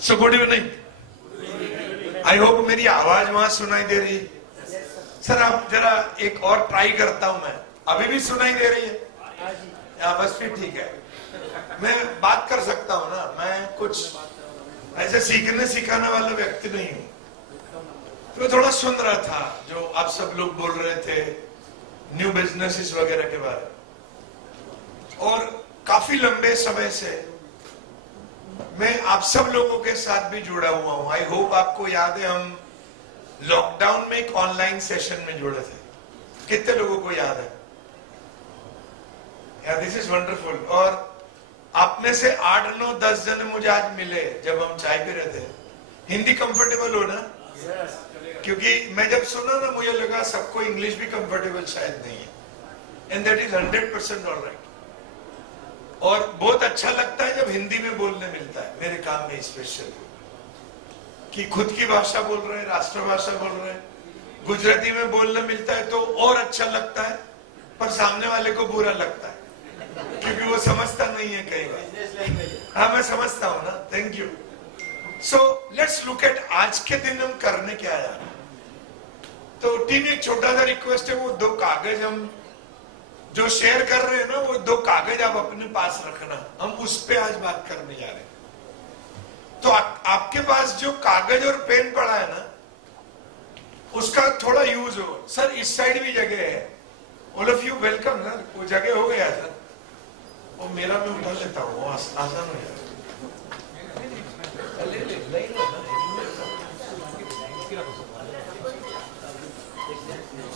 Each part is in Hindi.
So good evening. I hope मेरी आवाज वहां सुनाई दे रही है। सर आप जरा एक और ट्राई करता हूं मैं। अभी भी सुनाई दे रही है? बस फिर ठीक है। मैं बात कर सकता हूं ना, मैं कुछ ऐसे सीखने सिखाने वाला व्यक्ति नहीं हूं। तो मैं थोड़ा सुन रहा था जो आप सब लोग बोल रहे थे न्यू बिजनेसेस वगैरह के बारे में, और काफी लंबे समय से मैं आप सब लोगों के साथ भी जुड़ा हुआ हूं। आई होप आपको याद है हम लॉकडाउन में एक ऑनलाइन सेशन में जुड़े थे। कितने लोगों को याद है? This is wonderful. और आप में से 8, 9, 10 जन मुझे आज मिले जब हम चाय पी रहे थे। हिंदी कंफर्टेबल हो ना? क्योंकि मैं जब सुना ना मुझे लगा सबको इंग्लिश भी कंफर्टेबल शायद नहीं है। And that is 100% alright. और बहुत अच्छा लगता है जब हिंदी में बोलने मिलता है, मेरे काम में स्पेशल, कि खुद की भाषा बोल रहे हैं, राष्ट्रभाषा बोल रहे हैं। गुजराती में बोलने मिलता है तो और अच्छा लगता है, पर सामने वाले को बुरा लगता है क्योंकि वो समझता नहीं है कई बार। हाँ मैं समझता हूं ना। Thank you. So let's look at आज के दिन हम करने क्या है। तो टीम एक छोटा सा रिक्वेस्ट है, वो 2 कागज हम जो शेयर कर रहे हैं ना, वो 2 कागज आप अपने पास रखना। हम उस पे आज बात करने जा रहे हैं। तो आपके पास जो कागज और पेन पड़ा है ना, उसका थोड़ा यूज हो। सर इस साइड भी जगह है। All of you welcome sir. वो जगह हो गया सर, वो मेरा मैं उठा लेता हूँ, वो आसान हो जाएगा।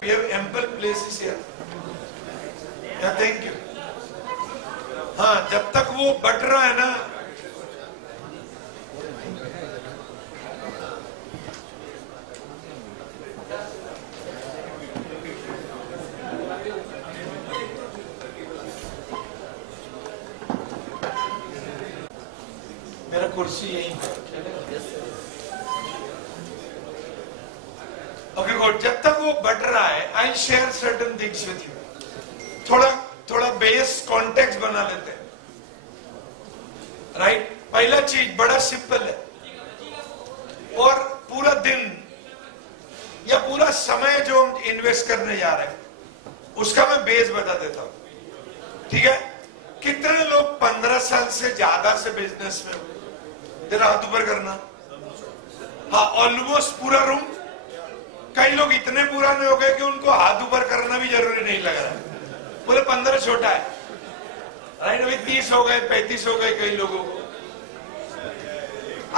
We have ample places here. Thank you. हाँ जब तक वो बट रहा है ना, मेरा कुर्सी यही है। Okay good. जब तक वो बट रहा है, I share certain things with you. थोड़ा बेस कॉन्टेक्स्ट बना लेते हैं, राइट? पहला चीज बड़ा सिंपल है, और पूरा दिन या पूरा समय जो हम इन्वेस्ट करने जा रहे हैं उसका मैं बेस बता देता हूं, ठीक है? कितने लोग 15 साल से ज्यादा से बिजनेस में हो? तेरा हाथ ऊपर करना। हाँ ऑलमोस्ट पूरा रूम। कई लोग इतने पुराने हो गए कि उनको हाथ ऊपर करना भी जरूरी नहीं लग रहा है। बोले 15 छोटा है, राइट? अभी 30 हो गए, 35 हो गए कई लोगों को।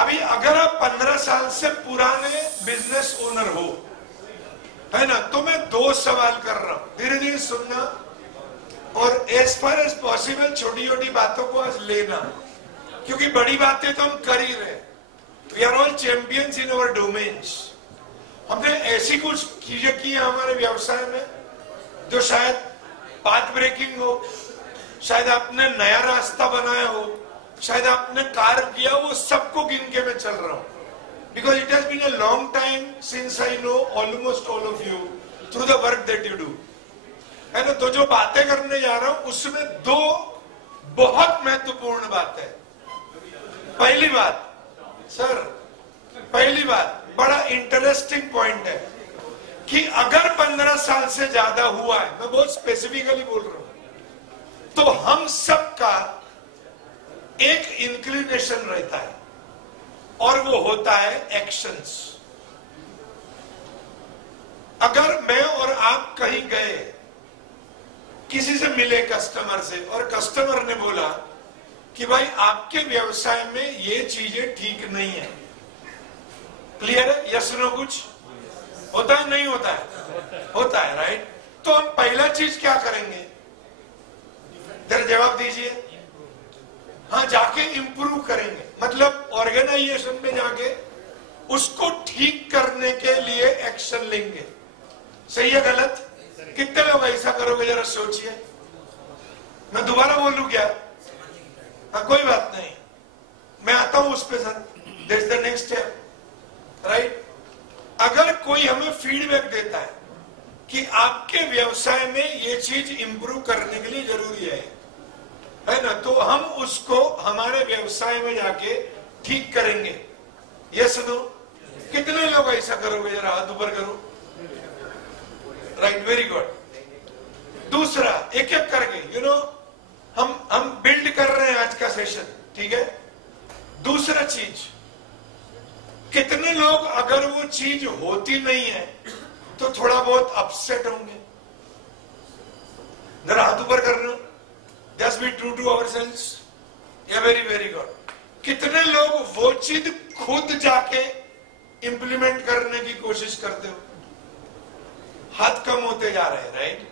अभी अगर आप 15 साल से पुराने बिजनेस ओनर हो, है ना, तो मैं 2 सवाल कर रहा हूं, धीरे धीरे सुनना और एज फार एज पॉसिबल छोटी छोटी बातों को आज लेना, क्योंकि बड़ी बातें तो हम कर ही रहे। We are all champions in our domains. हमने ऐसी कुछ चीजें की है हमारे व्यवसाय में जो शायद पाथ ब्रेकिंग हो, शायद आपने नया रास्ता बनाया हो, शायद आपने कार्य किया, वो सबको गिन के मैं चल रहा हूं। Because it has been a long time since I know almost all of you through the work that you do, है ना? तो जो बातें करने जा रहा हूं उसमें 2 बहुत महत्वपूर्ण बात है। पहली बात सर, पहली बात बड़ा इंटरेस्टिंग पॉइंट है कि अगर 15 साल से ज्यादा हुआ है, मैं बहुत स्पेसिफिकली बोल रहा हूं, तो हम सबका एक इंक्लिनेशन रहता है और वो होता है एक्शंस। अगर मैं और आप कहीं गए, किसी से मिले कस्टमर से, और कस्टमर ने बोला कि भाई आपके व्यवसाय में ये चीजें ठीक नहीं है, क्लियर है? यस नो कुछ होता है? नहीं होता है? होता है, राइट? तो हम पहला चीज क्या करेंगे? जरा जवाब दीजिए। हाँ जाके इंप्रूव करेंगे, मतलब ऑर्गेनाइजेशन में जाके उसको ठीक करने के लिए एक्शन लेंगे। सही है गलत? कितने लोग ऐसा करोगे जरा सोचिए। मैं दोबारा बोलूं क्या? हाँ कोई बात नहीं, मैं आता हूं उस पे sir. That's the next step, right? अगर कोई हमें फीडबैक देता है कि आपके व्यवसाय में ये चीज इंप्रूव करने के लिए जरूरी है ना, तो हम उसको हमारे व्यवसाय में जाके ठीक करेंगे। Yes no? कितने लोग ऐसा करोगे? जरा हाथ ऊपर करो। Right, very good. दूसरा, एक एक करके हम बिल्ड कर रहे हैं आज का सेशन, ठीक है? दूसरा चीज, कितने लोग अगर वो चीज होती नहीं है तो थोड़ा बहुत अपसेट होंगे? जरा हाथ ऊपर करना। Just be true to ourselves. या वेरी वेरी गुड। कितने लोग वो चीज खुद जाके इंप्लीमेंट करने की कोशिश करते हो? हाथ कम होते जा रहे हैं, राइट?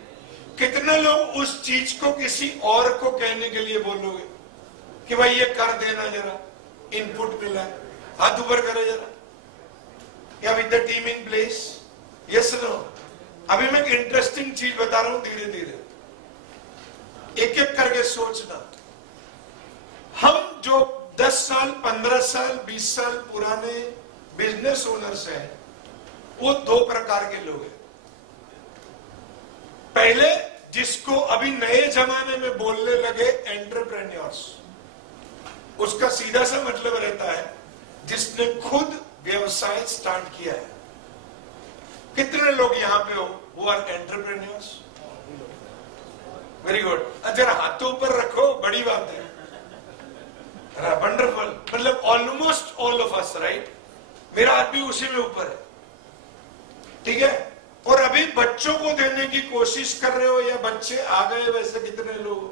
कितने लोग उस चीज को किसी और को कहने के लिए बोलोगे कि भाई ये कर देना, जरा इनपुट मिला है? हाथ ऊपर करो जरा। या with the team in place? Yes no? अभी मैं एक इंटरेस्टिंग चीज बता रहा हूं, धीरे धीरे एक एक करके सोचना। हम जो 10 साल 15 साल 20 साल पुराने बिजनेस ओनर्स हैं, वो दो प्रकार के लोग हैं। पहले, जिसको अभी नए जमाने में बोलने लगे एंटरप्रेन्योर्स, उसका सीधा सा मतलब रहता है जिसने खुद व्यवसाय स्टार्ट किया है। कितने लोग यहां पे हो वो आर एंटरप्रेन्योर्स? Very good. जरा हाथों ऊपर रखो, बड़ी बात है। वंडरफुल। मतलब almost all of us, right? मेरा हाथ भी उसी में ऊपर है, ठीक है? और अभी बच्चों को देने की कोशिश कर रहे हो या बच्चे आ गए? वैसे कितने लोग?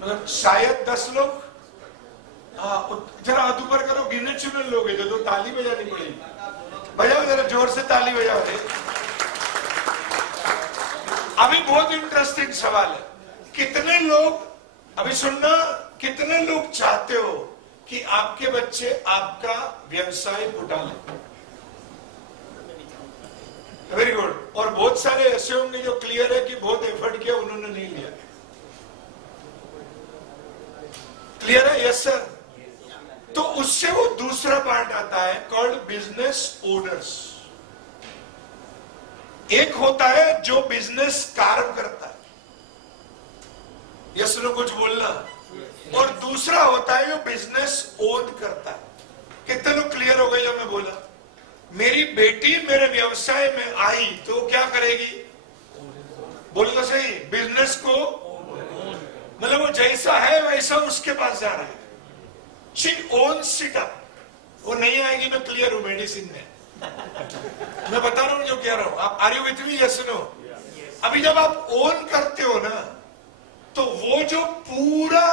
मतलब शायद 10 लोग। जरा हाथ ऊपर करो, गिने चुने लोग हैं तो ताली बजानी पड़ेगी। बजाओ जरा जोर से ताली बजाओ। अभी बहुत इंटरेस्टिंग सवाल है। कितने लोग, अभी सुनना, कितने लोग चाहते हो कि आपके बच्चे आपका व्यवसाय उठा लें? Very good. और बहुत सारे ऐसे होंगे जो क्लियर है कि बहुत एफर्ट किया, उन्होंने नहीं लिया। क्लियर है? Yes sir. तो उससे वो दूसरा पार्ट आता है कॉल्ड बिजनेस ओनर्स। एक होता है जो बिजनेस कार्य करता है, यस नो? कुछ बोलना। और दूसरा होता है जो बिजनेस ओन करता है। कितने लोग क्लियर हो गए जो मैं बोला? मेरी बेटी मेरे व्यवसाय में आई तो क्या करेगी? बोलो सही। बिजनेस को, मतलब वो जैसा है वैसा उसके पास जा रहा है। She owns it up. वो नहीं आएगी, मैं क्लियर हूं मेडिसिन में। मैं बता रहा हूं जो कह रहा हूं। आप are you with me? Yes no? अभी जब आप ओन करते हो ना, तो वो जो पूरा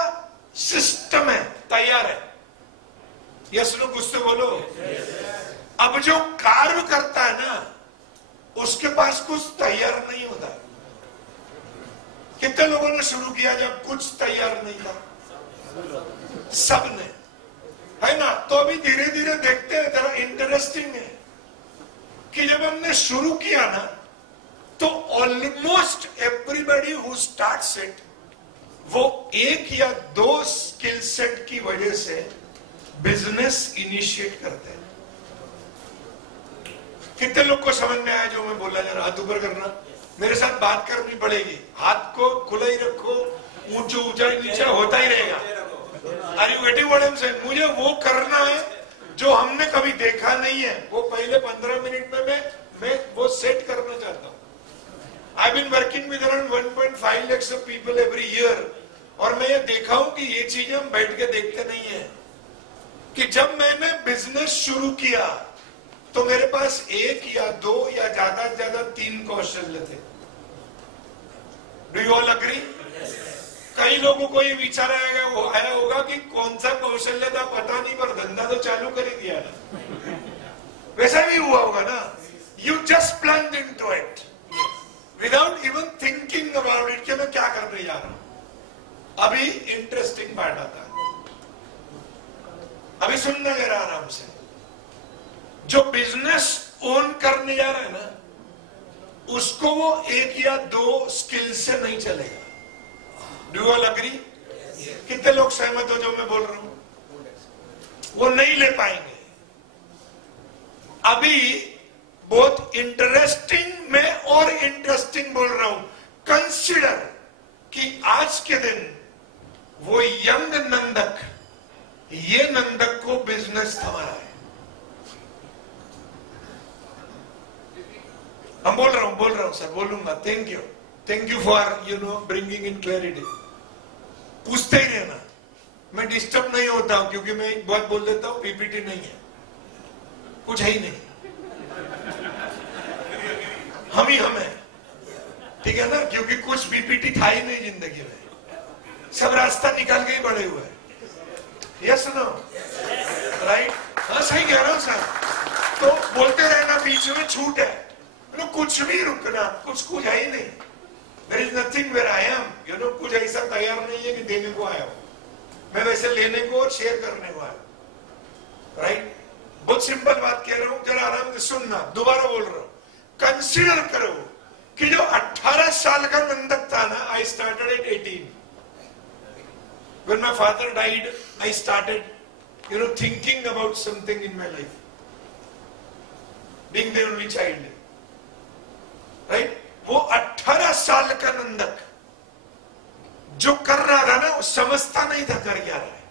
सिस्टम है तैयार है। Yes no? कुछ तो बोलो। अब जो कार्य करता है ना, उसके पास कुछ तैयार नहीं होता। कितने लोगों ने शुरू किया जब कुछ तैयार नहीं था? सबने, है ना? तो अभी धीरे धीरे देखते हैं। जरा इंटरेस्टिंग है कि जब हमने शुरू किया ना, तो almost everybody who starts it, वो एक या दो स्किल सेट की वजह से बिजनेस इनिशिएट करते हैं। कितने लोग को समझ में आया जो मैं बोला? जरा हाथ ऊपर करना। मेरे साथ बात करनी पड़ेगी। हाथ को खुला ही रखो, ऊंचा ऊंचा नीचा होता ही रहेगा। Are you getting what I am saying? मुझे वो करना है जो हमने कभी देखा नहीं है। वो पहले 15 मिनट में मैं वो सेट करना चाहता हूं। I been working with around 1.5 lakhs of people every year, और मैं ये देखा हूं कि ये चीजें हम बैठ के देखते नहीं है। कि जब मैंने बिजनेस शुरू किया तो मेरे पास एक या दो या ज्यादा से ज्यादा 3 कौशल्य थे। Do you all agree? कई लोगों को ये विचार आया होगा कि कौन सा कौशल्य था पता नहीं, पर धंधा तो चालू कर ही दिया ना। वैसा भी हुआ होगा ना? You just plunged into it without even thinking about it कि मैं क्या करने जा रहा हूं। अभी इंटरेस्टिंग पार्ट आता है। अभी सुनना जरा आराम से। जो बिजनेस ओन करने जा रहा है ना, उसको वो एक या दो स्किल से नहीं चलेगा। Do you all agree? कितने लोग सहमत हो जो मैं बोल रहा हूं? वो नहीं ले पाएंगे। अभी बहुत इंटरेस्टिंग, मैं और इंटरेस्टिंग बोल रहा हूं। कंसीडर कि आज के दिन वो यंग नंदक ये नंदक को बिजनेस थमाया है। हम बोल रहा हूं सर, बोलूंगा। Thank you for bringing in clarity. पूछते ही रहना, मैं डिस्टर्ब नहीं होता हूं, क्योंकि मैं एक बात बोल देता हूं, पीपीटी नहीं है, कुछ है ही नहीं, हम ही हम है, ठीक है ना? क्योंकि कुछ पीपीटी था ही नहीं जिंदगी में, सब रास्ता निकाल के ही बड़े हुए। Yes no right? हाँ सही कह रहा हूं सर। तो बोलते रहना, बीच में छूट है, कुछ भी रुकना, कुछ है ही नहीं। There is nothing where I am, कुछ ऐसा तैयार नहीं है कि देने को आया हूं, मैं वैसे लेने को और शेयर करने को आया हूं। राइट? बहुत सिंपल बात कह रहा हूं, जरा आराम से सुनना, दोबारा बोल रहा हूं। कंसीडर करो कि जो 18 साल का नंदक था ना, I started at 18। When my father died, I started, thinking about something in my life. Being the only child. Right? वो 18 साल का नंदक जो कर रहा था ना, वो समझता नहीं था कर क्या रहा है।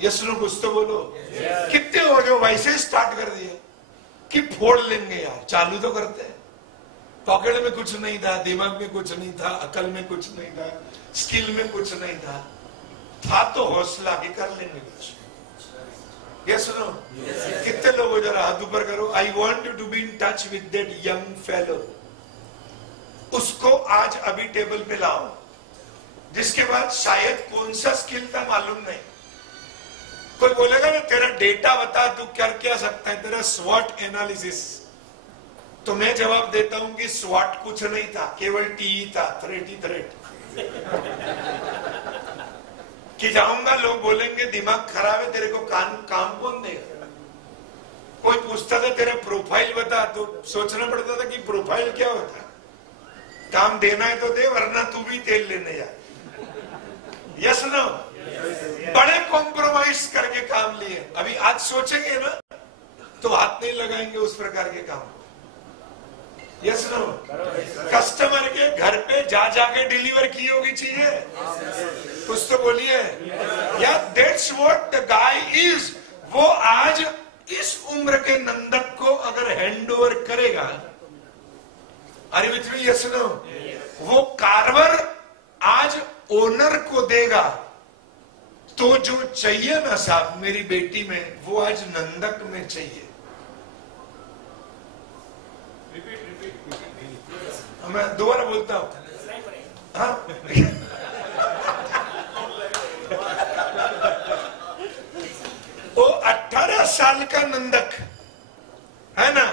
यस नो कुछ तो बोलो। कितने हो जो वैसे स्टार्ट कर दिए कि फोड़ लेंगे यार, चालू तो करते हैं। पॉकेट में कुछ नहीं था, दिमाग में कुछ नहीं था, अकल में कुछ नहीं था, स्किल में कुछ नहीं था तो हौसला कि कर लेंगे कुछ। Yes no? कितने लोग जरा हाथ ऊपर करो। I want you to be in touch with that young fellow. उसको आज अभी टेबल पे लाओ, जिसके बाद शायद कौन सा स्किल था मालूम नहीं। कोई बोलेगा ना तेरा डेटा बता, तू कर क्या सकता है, तेरा स्वॉट एनालिसिस। तो मैं जवाब देता हूं कि स्वॉट कुछ नहीं था, केवल टी था, थ्रेट कि जाऊंगा, लोग बोलेंगे दिमाग खराब है, तेरे को काम कौन देगा। कोई पूछता था तेरा प्रोफाइल बता, तो सोचना पड़ता था कि प्रोफाइल क्या होता है। काम देना है तो दे, वरना तू भी तेल लेने जा। Yes no? बड़े कॉम्प्रोमाइज करके काम लिए। अभी आज सोचेंगे ना तो हाथ नहीं लगाएंगे उस प्रकार के काम। Yes no? कस्टमर के घर पे जाके डिलीवर की होगी चीजें, कुछ तो बोलिए। या that's what the guy is. वो आज इस उम्र के नंदक को अगर हैंड ओवर करेगा, are you with me? Yes no? वो कार्वर आज ओनर को देगा, तो जो चाहिए ना साहब मेरी बेटी में, वो आज नंदक में चाहिए। मैं दोबारा बोलता हूं, हाँ? वो 18 साल का नंदक है ना,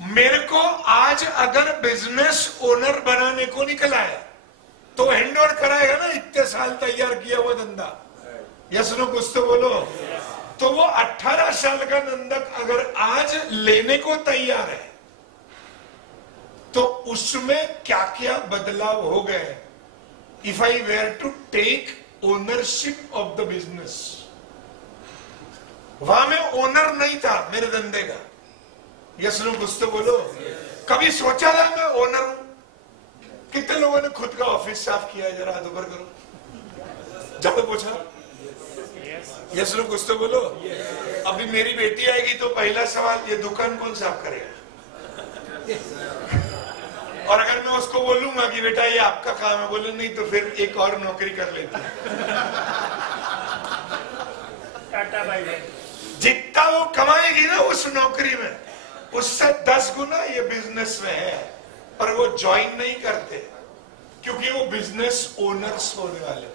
मेरे को आज अगर बिजनेस ओनर बनाने को निकला है तो हैंड ओवर कराएगा ना, इतने साल तैयार किया हुआ धंधा। यस नो कुछ तो बोलो। तो वो 18 साल का नंदक अगर आज लेने को तैयार है, तो उसमें क्या क्या बदलाव हो गए। If I were to take ownership of the business, वहां में ओनर नहीं था मेरे धंधे का। यस नो कुछ तो बोलो। कभी सोचा था मैं ओनर हूं? कितने लोगों ने खुद का ऑफिस साफ किया है, जरा हाथ ऊपर करो। जब पूछा यस नो कुछ तो बोलो। अभी मेरी बेटी आएगी तो पहला सवाल, ये दुकान कौन साफ करेगा? और अगर मैं उसको बोलूंगा कि बेटा ये आपका काम है, बोले नहीं तो फिर एक और नौकरी कर लेते हैं। जितना वो कमाएगी ना उस नौकरी में, उससे 10 गुना ये बिजनेस में है, पर वो ज्वाइन नहीं करते क्योंकि वो बिजनेस ओनर्स होने वाले।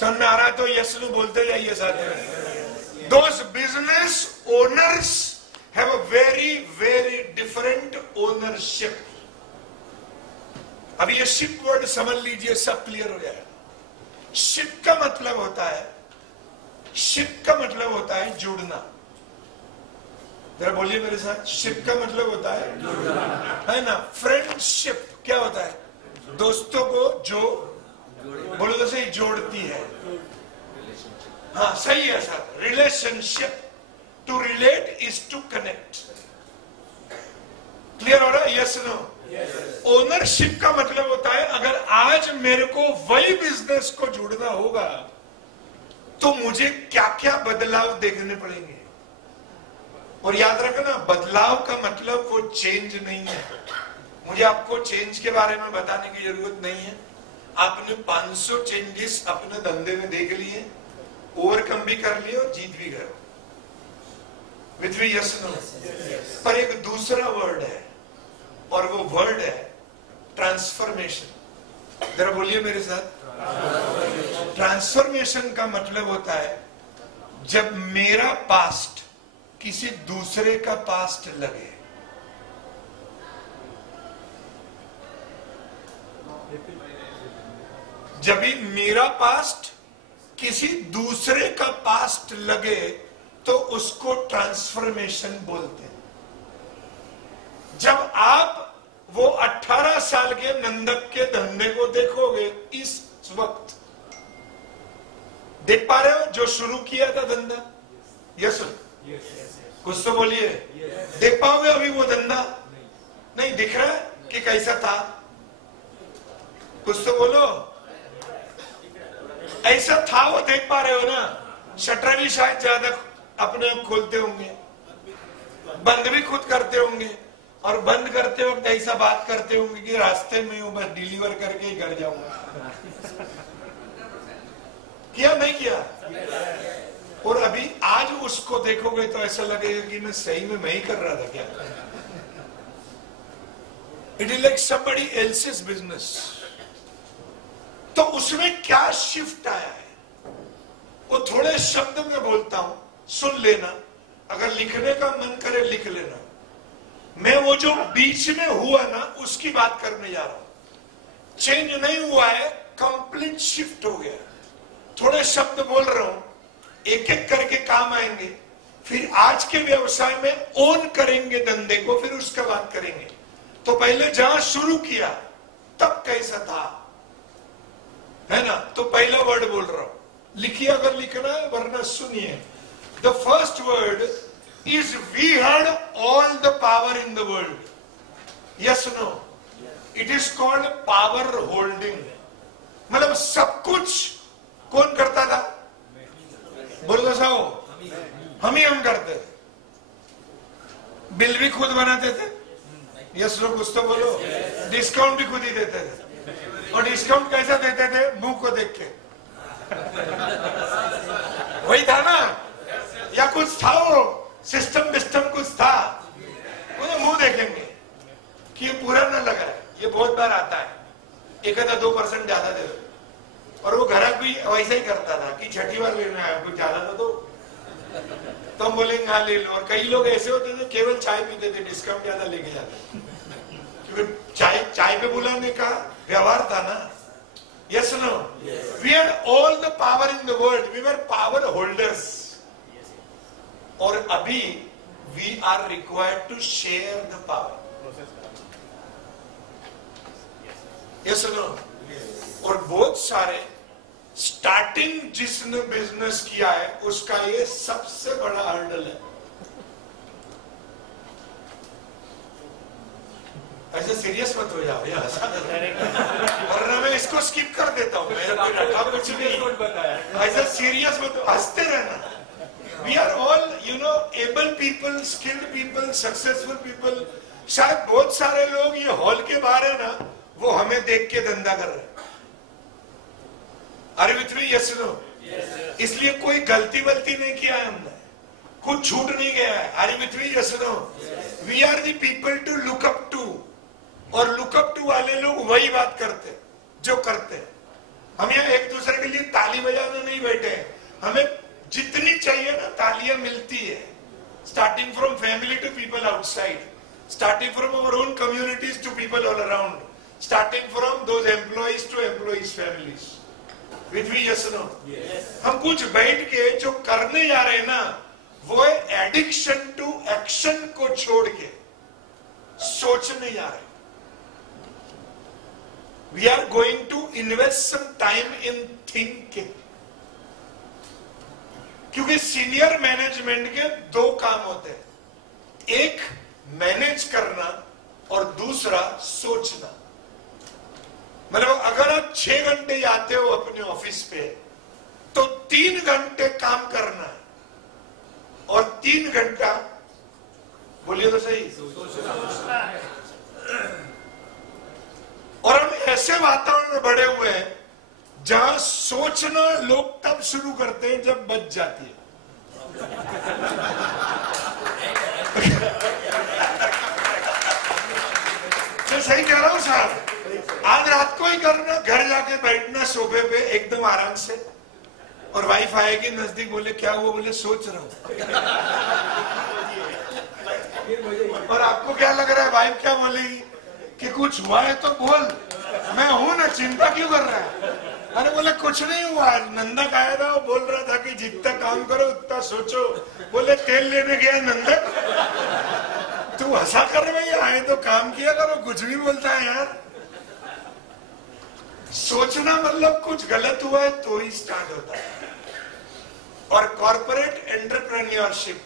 समझ में आ रहा है? तो यस नो बोलते जाइए साथ में। Those business owners have a very different ownership। अब ये शिप वर्ड समझ लीजिए, सब क्लियर हो जाएगा। शिप का मतलब होता है जुड़ना। जरा बोलिए मेरे साथ, शिप का मतलब होता है जुड़ना, है ना? फ्रेंडशिप क्या होता है? दोस्तों को जो बोलो तो सही, जोड़ती है। हाँ सही है sir. Relationship, to relate is to connect. Clear हो रहा है? Yes no? ओनरशिप का मतलब होता है अगर आज मेरे को वही बिजनेस को जोड़ना होगा तो मुझे क्या क्या बदलाव देखने पड़ेंगे। और याद रखना, बदलाव का मतलब वो चेंज नहीं है। मुझे आपको चेंज के बारे में बताने की जरूरत नहीं है। आपने 500 चेंजेस अपने धंधे में देख लिए, ओवरकम भी कर लिए और जीत भी गए। With me yes no? पर एक दूसरा वर्ड है, और वो वर्ड है ट्रांसफॉर्मेशन। जरा बोलिए मेरे साथ। ट्रांसफॉर्मेशन का मतलब होता है जब मेरा पास्ट किसी दूसरे का पास्ट लगे। जब भी मेरा पास्ट किसी दूसरे का पास्ट लगे तो उसको ट्रांसफॉर्मेशन बोलते हैं। जब आप वो 18 साल के नंदक के धंधे को देखोगे, इस वक्त देख पा रहे हो जो शुरू किया था धंधा? यस कुछ तो बोलिए। देख पाओगे अभी वो धंधा? नहीं दिख रहा है कि कैसा था? कुछ तो बोलो। ऐसा था वो, देख पा रहे हो ना? शटर भी शायद ज्यादा अपने आप खोलते होंगे, बंद भी खुद करते होंगे, और बंद करते वक्त ऐसा बात करते होंगे कि रास्ते में हूं, बस डिलीवर करके ही घर जाऊंगा। किया नहीं किया? और अभी आज उसको देखोगे तो ऐसा लगेगा कि मैं सही में मैं ही कर रहा था क्या? It is like somebody else's business. तो उसमें क्या शिफ्ट आया है वो थोड़े शब्द में बोलता हूं, सुन लेना। अगर लिखने का मन करे लिख लेना। मैं वो जो बीच में हुआ ना उसकी बात करने जा रहा हूं। चेंज नहीं हुआ है, कंप्लीट शिफ्ट हो गया। थोड़े शब्द बोल रहा हूं, एक एक करके काम आएंगे। फिर आज के व्यवसाय में ओन करेंगे धंधे को, फिर उसका बात करेंगे। तो पहले जहां शुरू किया तब कैसा था, है ना? तो पहला वर्ड बोल रहा हूं, लिखिए अगर लिखना है, वरना सुनिए। The first word is we had all the power in the world. Yes no? It is called power holding. मतलब सब कुछ कौन करता था? बोलो साओ, हम करते थे। बिल भी खुद बनाते थे। Yes no? कुछ तो बोलो। डिस्काउंट भी खुद ही देते थे। और डिस्काउंट कैसा देते थे? मुंह को देख के। वही था ना? या कुछ था वो सिस्टम कुछ था? मुझे मुंह देखेंगे कि ये पूरा ना लगा है। ये बहुत बार आता है, 1-2% ज्यादा दे दो। और वो ग्राहक भी वैसा ही करता था कि छठी बार लेने आया, कुछ ज्यादा ना दो। तो हम बोलेंगे हाँ ले लो। और कई लोग ऐसे होते थे केवल चाय पीते थे, डिस्काउंट ज्यादा लेके जाते, क्योंकि चाय पे बुलाने का व्यवहार था ना। Yes or no? Yes. We had all the power in the world. We were power holders. और अभी we are required to share the power. Yes or no? Yes. और बहुत सारे स्टार्टिंग जिसने बिजनेस किया है उसका ये सबसे बड़ा हर्डल है। ऐसे सीरियस मत हो जाओ यार, वरना मैं इसको स्किप कर देता हूँ। मेरा कोई रखा कुछ नहीं। ऐसे सीरियस मत, हंसते रहना। We are all able people, skilled people, successful people. शायद बहुत सारे लोग ये हॉल के बाहर है ना, वो हमें देख के धंधा कर रहे हैं। अरे विथ मी? Yes no? इसलिए कोई गलती वलती नहीं किया है हमने, कुछ छूट नहीं गया है। अरे with me? Yes no? We are the people to look up to. और लुकअप टू वाले लोग वही बात करते जो करते हैं। हम यहाँ एक दूसरे के लिए ताली बजाने नहीं बैठे हैं। हमें जितनी चाहिए ना तालियां मिलती है, starting from family to people outside, starting from our own communities to people all around, starting from those employees to employees families. With me? Yes no? हम कुछ बैठ के जो करने जा रहे हैं ना, वो है एडिक्शन टू एक्शन को छोड़ के सोचने जा रहे हैं। We are going to invest some time in thinking. क्योंकि सीनियर मैनेजमेंट के दो काम होते हैं, एक मैनेज करना और दूसरा सोचना। मतलब अगर आप 6 घंटे जाते हो अपने ऑफिस पे, तो 3 घंटे काम करना है और 3 घंटा, बोलिए तो सही, और हम ऐसे वातावरण में बड़े हुए हैं जहां सोचना लोग तब शुरू करते हैं जब बच जाती है। मैं सही कह रहा हूं साहब? आज रात को ही करना, घर जाके बैठना सोफे पे एकदम आराम से, और वाइफ आएगी नजदीक, बोले क्या हुआ, बोले सोच रहा हूं। और आपको क्या लग रहा है, वाइफ क्या बोलेगी कि कुछ हुआ है तो बोल, मैं हूं ना, चिंता क्यों कर रहा है? अरे बोले कुछ नहीं हुआ, नंदक आया था, वो बोल रहा था कि जितना काम करो उतना सोचो। बोले तेल लेने गया नंदक, तू हंसा कर रही आए तो काम किया करो, कुछ भी बोलता है यार। सोचना मतलब कुछ गलत हुआ है तो ही स्टार्ट होता है। और कॉर्पोरेट एंटरप्रेन्योरशिप,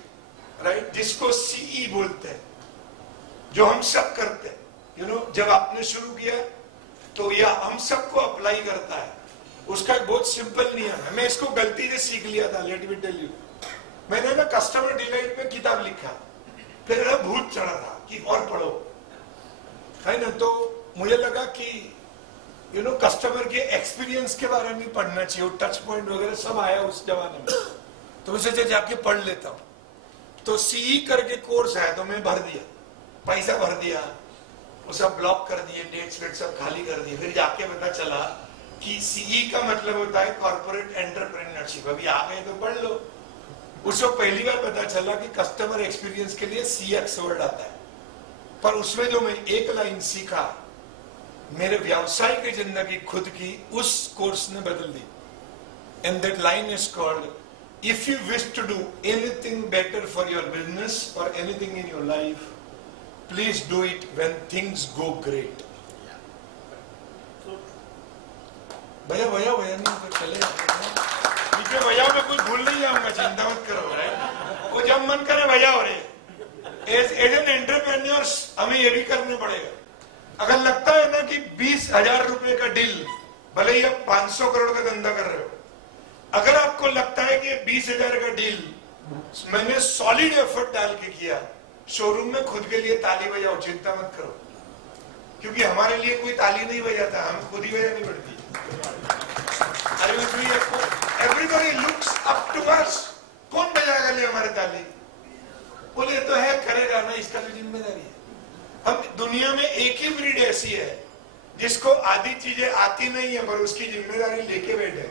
राइट, जिसको सीई बोलते हैं, जो हम सब करते हैं, जब आपने शुरू किया तो यह हम सबको अप्लाई करता है। उसका एक बहुत सिंपल नियम है, मैं इसको गलती से सीख लिया था, लेट मी टेल यू। मैंने ना कस्टमर डिलाइट में किताब लिखा, फिर मेरा भूत चढ़ा था कि और पढ़ो, है ना, तो मुझे लगा कि कस्टमर के एक्सपीरियंस के बारे में पढ़ना चाहिए, टच पॉइंट वगैरह सब आया उस जमाने में, तो मैं सोचा जाके पढ़ लेता हूं। तो सीई करके कोर्स आया, तो मैं भर दिया, पैसा भर दिया, वो सब ब्लॉक कर दिए, डेट्स वेट सब खाली कर दिए। फिर जाके पता चला कि सीई का मतलब होता है कॉर्पोरेट एंटरप्रेन्योरशिप। अभी आ गए तो पढ़ लो। उसको पहली बार पता चला कि कस्टमर एक्सपीरियंस के लिए सीएक्स वर्ड आता है, पर उसमें जो मैं एक लाइन सीखा, मेरे व्यवसाय की जिंदगी खुद की उस कोर्स ने बदल दी। And that line is called, if you wish to do anything better for your business और anything in your life, please do it when things go great. भैया भैया भैया नहीं तो चले ठीक है, भैया मैं कुछ भूल नहीं जाऊंगा, चिंता मत करो। वो जब मन करे भैया हो रहे। एज एन एंटरप्रेन्योर हमें ये भी करना पड़ेगा। अगर लगता है ना कि 20,000 रुपए का डील, भले ही आप 500 करोड़ का धंधा कर रहे हो, अगर आपको लगता है कि 20,000 का डील मैंने सॉलिड एफर्ट डाल के किया, शोरूम में खुद के लिए ताली बजाओ, चिंता मत करो, क्योंकि हमारे लिए कोई ताली नहीं बजाता, हम खुद ही बजानी पड़ती है। Everybody looks up to us. कौन बजाएगा ले हमारे ताली? बोले तो है, करेगा ना, इसका तो जिम्मेदारी है। हम दुनिया में एक ही ब्रीड ऐसी है जिसको आधी चीजें आती नहीं है, पर उसकी जिम्मेदारी लेके बैठे।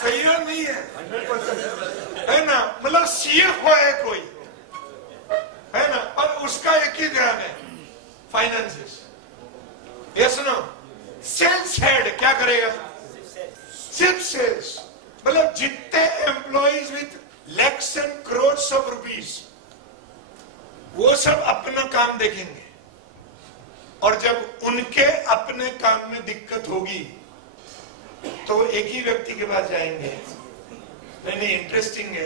सही है नहीं है? है ना, मतलब सीएफओ है कोई, है ना, और उसका एक ही ध्यान है, finances. Yes no, sales head क्या करेगा? सिर्फ सेल्स, मतलब जितने employees with lakhs and crores of rupees, वो सब अपना काम देखेंगे, और जब उनके अपने काम में दिक्कत होगी तो एक ही व्यक्ति के पास जाएंगे, नहीं इंटरेस्टिंग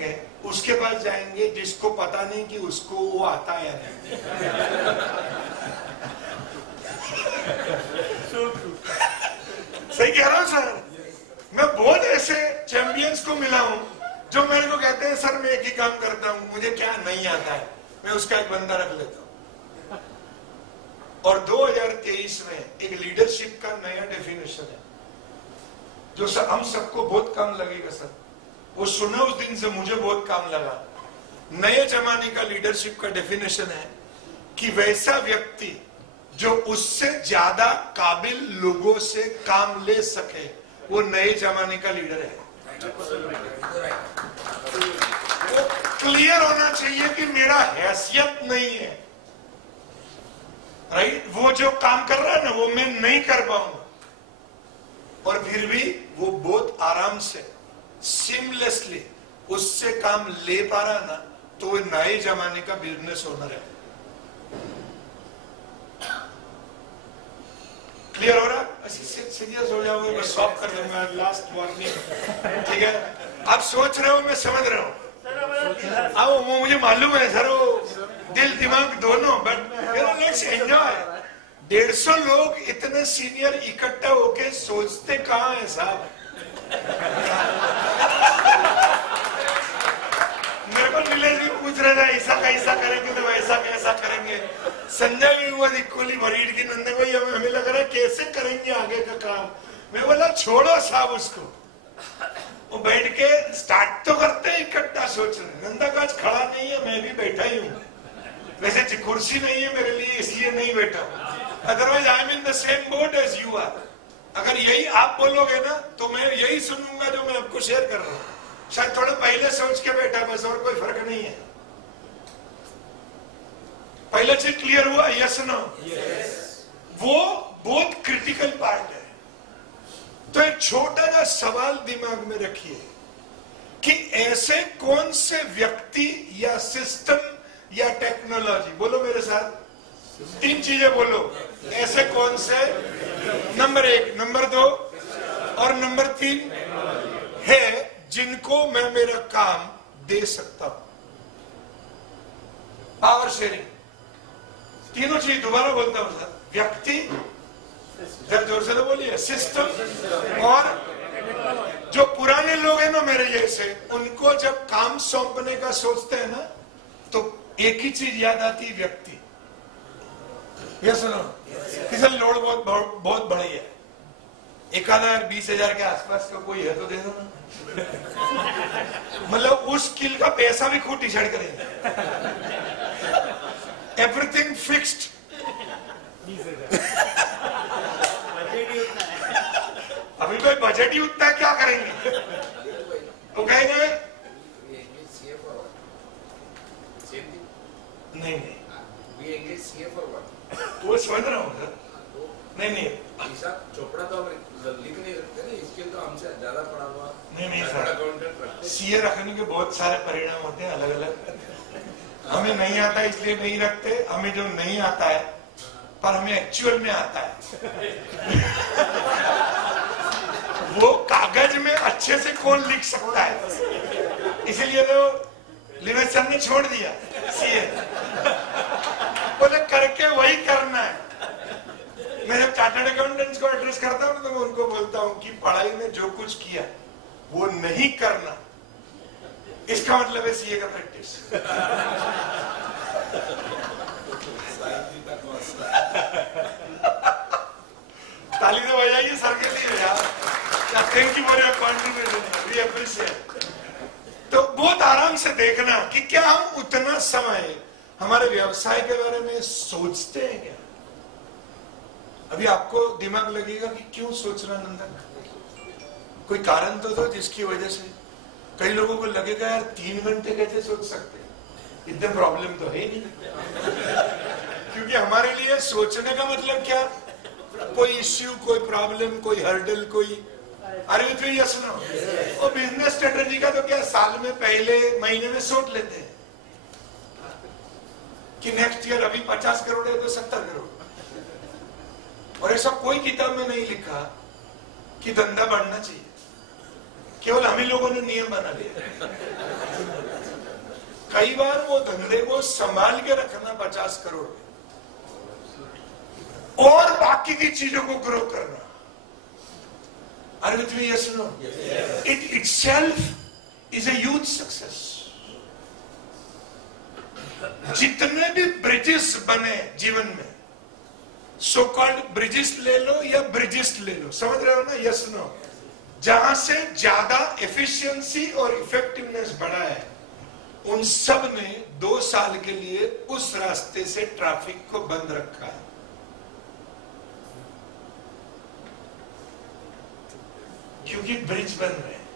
है, उसके पास जाएंगे जिसको पता नहीं कि उसको वो आता है या नहीं। सही कह रहा हूं सर? मैं बहुत ऐसे चैंपियंस को मिला हूं जो मेरे को कहते हैं सर मैं एक ही काम करता हूं, मुझे क्या नहीं आता है, मैं उसका एक बंदा रख लेता हूं। और 2023 में एक लीडरशिप का नया डेफिनेशन है जो हम सबको बहुत कम लगेगा सर, वो सुना उस दिन से मुझे बहुत काम लगा। नए जमाने का लीडरशिप का डेफिनेशन है कि वैसा व्यक्ति जो उससे ज्यादा काबिल लोगों से काम ले सके, वो नए जमाने का लीडर है। वो क्लियर होना चाहिए कि मेरा हैसियत नहीं है, राइट, वो जो काम कर रहा है ना वो मैं नहीं कर पाऊंगा, और फिर भी वो बहुत आराम से सीमलेसली उससे काम ले पा रहा ना, तो वो नए जमाने का बिजनेस ओनर है। क्लियर हो रहा? सीरियस हो जाओगे, मैं सॉल्व कर दूंगा, लास्ट वार्निंग, ठीक है? आप सोच रहे हो, मैं समझ रहा हूँ, अब वो मुझे मालूम है सर, वो दिल दिमाग दोनों, बट लेट्स एंजॉय। 150 लोग इतने सीनियर इकट्ठा होके सोचते कहां है साहब। मेरे को नीलेश भी पूछ रहे थे ऐसा कैसा करेंगे तो वैसा कैसा करेंगे। संजय भी हुआ इक्वली वरीड की नंदे भाई हमें लग रहा है कैसे करेंगे आगे का काम। मैं बोला छोड़ो साहब उसको, वो बैठ के स्टार्ट तो करते हैं इकट्ठा सोचने। नंदा का आज खड़ा नहीं है, मैं भी बैठा ही हूँ। वैसे कुर्सी नहीं है मेरे लिए इसलिए नहीं बैठा, otherwise I am in the same boat as you are. अगर यही आप बोलोगे ना तो मैं यही सुनूंगा जो मैं आपको शेयर कर रहा हूँ। शायद थोड़ा पहले सोच के बैठा, बस और कोई फर्क नहीं है। पहले चीज क्लियर हुआ, यस नो? वो बहुत क्रिटिकल पार्ट है। तो एक छोटा सा सवाल दिमाग में रखिए कि ऐसे कौन से व्यक्ति या सिस्टम या टेक्नोलॉजी, बोलो मेरे साथ, 3 चीजें बोलो, ऐसे कौन से, नंबर 1, नंबर 2 और नंबर 3 है जिनको मैं मेरा काम दे सकता हूं। पावर शेयरिंग, तीनों चीज दोबारा बोलता हूं सर। व्यक्ति, जरा जोर से तो बोलिए, सिस्टम, और जो पुराने लोग हैं ना मेरे जैसे, उनको जब काम सौंपने का सोचते हैं ना तो एक ही चीज याद आती है, व्यक्ति। ये सुनो, किसी लोड बहुत बड़ी है, 1000 20,000 के आसपास का कोई है तो दे दो ना। मतलब उस स्किल का पैसा भी खूब डिसाइड करेंगे, एवरीथिंग फिक्स्ड। अभी कोई बजट ही उतना है, क्या करेंगे? वो कहेंगे नहीं वो समझ रहा हूँ सर। नहीं चोपड़ा तो हम लिख नहीं सकते ना, इसके तो हमसे ज्यादा पढ़ा हुआ नहीं सर। सीए रखने के बहुत सारे परिणाम होते हैं अलग अलग। हमें नहीं आता इसलिए नहीं रखते, हमें जो नहीं आता है पर हमें एक्चुअल में आता है वो कागज में अच्छे से कौन लिख सकता है, इसीलिए तो लिवेश सर ने छोड़ दिया सीए। बोले करके वही करना है। मैं जब चार्टर्ड अकाउंटेंट्स को एड्रेस करता हूं तो मैं उनको बोलता हूं कि पढ़ाई में जो कुछ किया वो नहीं करना, इसका मतलब है सीए का प्रैक्टिस। ताली तो बजाइए सर के लिए यार। Thank you for your contribution, we appreciate. तो बहुत आराम से देखना कि क्या हम उतना समय हमारे व्यवसाय के बारे में सोचते हैं क्या। अभी आपको दिमाग लगेगा कि क्यों सोच रहा नंदन, कोई कारण तो दो जिसकी वजह से। कई लोगों को लगेगा यार 3 घंटे कैसे सोच सकते हैं, इतने प्रॉब्लम तो है नहीं। क्योंकि हमारे लिए सोचने का मतलब क्या, कोई इश्यू, कोई प्रॉब्लम, कोई हर्डल, कोई, अरे यस नो। और बिजनेस स्ट्रेटेजी का तो क्या, साल में पहले महीने में सोच लेते हैं कि नेक्स्ट ईयर अभी 50 करोड़ है तो 70 करोड़। और ऐसा कोई किताब में नहीं लिखा कि धंधा बढ़ना चाहिए, केवल हम ही लोगों ने नियम बना लिया। कई बार वो धंधे को संभाल के रखना 50 करोड़ और बाकी की चीजों को ग्रो करना। Are you with me? Yes or no? It itself is a huge success. जितने भी ब्रिजेस बने जीवन में, सो कॉल्ड ब्रिजेस ले लो या ब्रिजेस ले लो, समझ रहे हो ना? Yes no? जहां से ज्यादा एफिशिएंसी और इफेक्टिवनेस बढ़ा है, उन सब ने 2 साल के लिए उस रास्ते से ट्रैफिक को बंद रखा है। क्योंकि ब्रिज बन रहे हैं।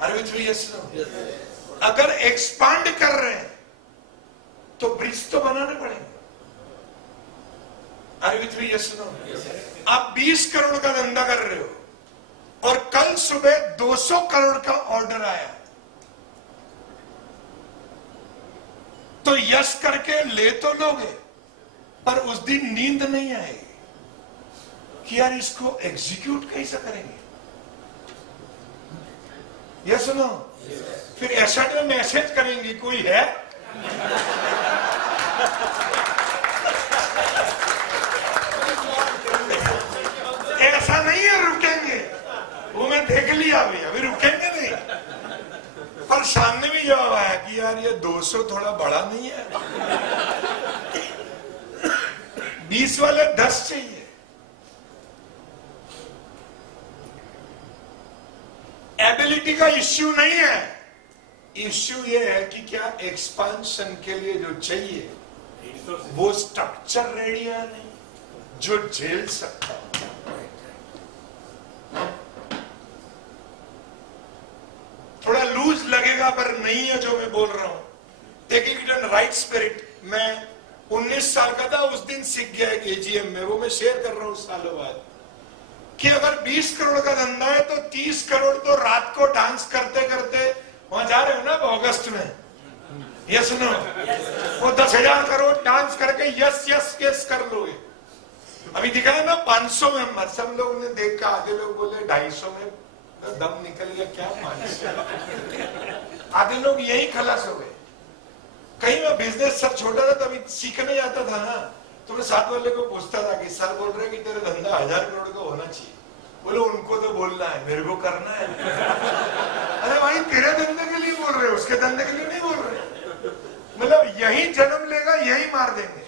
Are you with me? Yes or no? अगर एक्सपांड कर रहे हैं तो ब्रिज तो बनाने पड़ेंगे। Are you with me? Yes or no? आप 20 करोड़ का धंधा कर रहे हो और कल सुबह 200 करोड़ का ऑर्डर आया, तो यस करके ले तो लोगे, पर उस दिन नींद नहीं आएगी कि यार इसको एग्जीक्यूट कैसे करेंगे। Yes no? फिर ऐसा मैसेज करेंगे, कोई है ऐसा नहीं है रुकेंगे, वो मैं देख लिया अभी रुकेंगे नहीं। पर सामने भी जवाब आया कि यार ये 200 थोड़ा बड़ा नहीं है, 20 वाले 10 चाहिए। एबिलिटी का इश्यू नहीं है, इश्यू ये है कि क्या एक्सपांशन के लिए जो चाहिए वो स्ट्रक्चर रेडी है नहीं, जो झेल सकता। थोड़ा लूज लगेगा पर नहीं है जो मैं बोल रहा हूं। Taking it in right spirit. मैं 19 साल का था उस दिन सीख गया एक एजीएम में, वो मैं शेयर कर रहा हूं सालों बाद, कि अगर 20 करोड़ का धंधा है तो 30 करोड़ तो रात को डांस करते करते वहां जा रहे हो ना अगस्त में, ये सुनो, वो 10,000 करोड़ डांस करके यस यस यस कर लोगे। अभी दिखाया ना 500 मेंबर, सब लोग ने देखा, आधे लोग बोले 250 में दम निकल गया, क्या 500, आधे लोग यही खलास हो गए। कहीं मैं बिजनेस सब छोटा था तभी सीखने जाता था ना, तो मैं साथ वाले को पूछता था कि सर बोल रहे कि तेरा धंधा 1000 करोड़ का होना चाहिए। बोले उनको तो बोलना है, मेरे को करना है। अरे भाई तेरे धंधे के लिए बोल रहे हो, उसके धंधे के लिए नहीं बोल रहे। मतलब यही जन्म लेगा यही मार देंगे,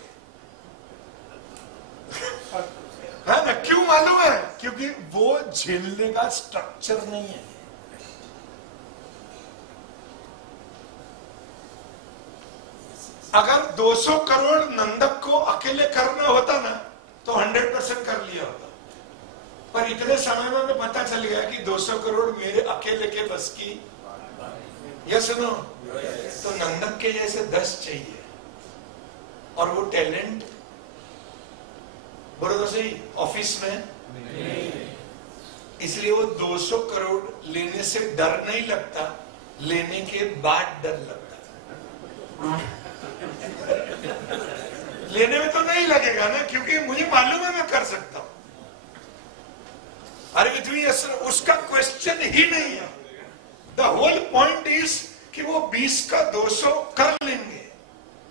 है ना? क्यों मालूम है? क्योंकि वो झेलने का स्ट्रक्चर नहीं है। अगर 200 करोड़ नंदक को अकेले करना होता ना तो 100% कर लिया होता, पर इतने समय में हमें पता चल गया कि 200 करोड़ मेरे अकेले के बस की, ये सुनो, तो नंदक के जैसे 10 चाहिए, और वो टैलेंट बोलो तो सही ऑफिस में नहीं। इसलिए वो 200 करोड़ लेने से डर नहीं लगता, लेने के बाद डर लगता। लेने में तो नहीं लगेगा ना, क्योंकि मुझे मालूम है मैं कर सकता हूं। अरे इतनी उसका क्वेश्चन ही नहीं है। द होल पॉइंट इज कि वो 20 का 200 कर लेंगे।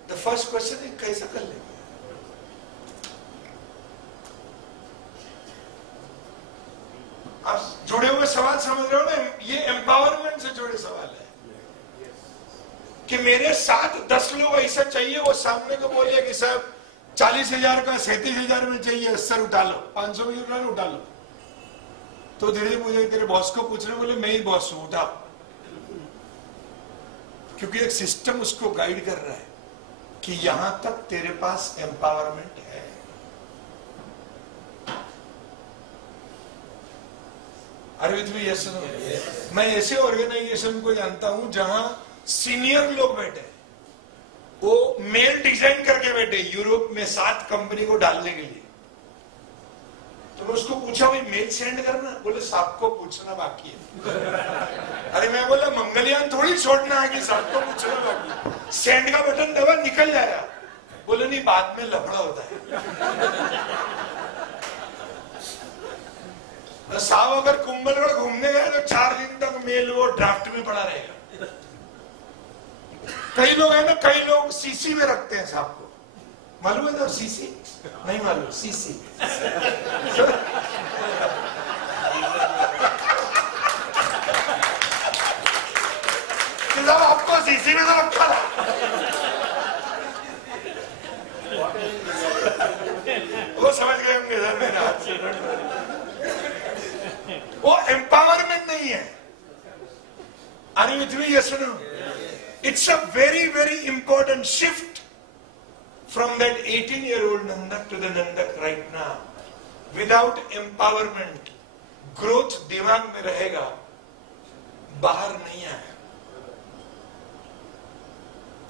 द फर्स्ट क्वेश्चन इज कैसे कर लेंगे। आप जुड़े हुए सवाल समझ रहे हो ना, ये एम्पावरमेंट से जुड़े सवाल है कि मेरे साथ 10 लोग ऐसा चाहिए, वो सामने को बोले कि साहब 40,000 का 37,000 में चाहिए, सर उठा लो, 500 में उठा लो। तो धीरे मुझे तेरे बॉस को पूछ रहे, बोले मैं ही बॉस हूं, उठा। क्योंकि एक सिस्टम उसको गाइड कर रहा है कि यहां तक तेरे पास एम्पावरमेंट है। अरे यस नो, मैं ऐसे ऑर्गेनाइजेशन को जानता हूं जहां सीनियर लोग बैठे, वो मेल डिजाइन करके बैठे यूरोप में 7 कंपनी को डालने के लिए। तो मैं उसको पूछा भाई मेल सेंड करना, बोले सबको पूछना बाकी है। अरे मैं बोला मंगलयान थोड़ी छोड़ना है कि सबको पूछना बाकी है, सेंड का बटन दबा निकल जाएगा। बोले नहीं, बाद में लफड़ा होता है। साहब अगर कुंभलगढ़ घूमने गए तो 4 दिन तक मेल वो ड्राफ्ट में पड़ा रहेगा। कई लोग है ना, कई लोग सीसी में रखते हैं साहब को, मालूम है ना सीसी? नहीं मालूम, सीसी। आपको सीसी में तो रखा था। वो समझ गए होंगे सर मेरे हाथ से। वो एम्पावरमेंट नहीं है। Are you with me? Yes or no? It's a very, very important shift from that 18-year-old Nandak to the Nandak right now. Without empowerment, growth दिमाग में रहेगा, बाहर नहीं आएगा।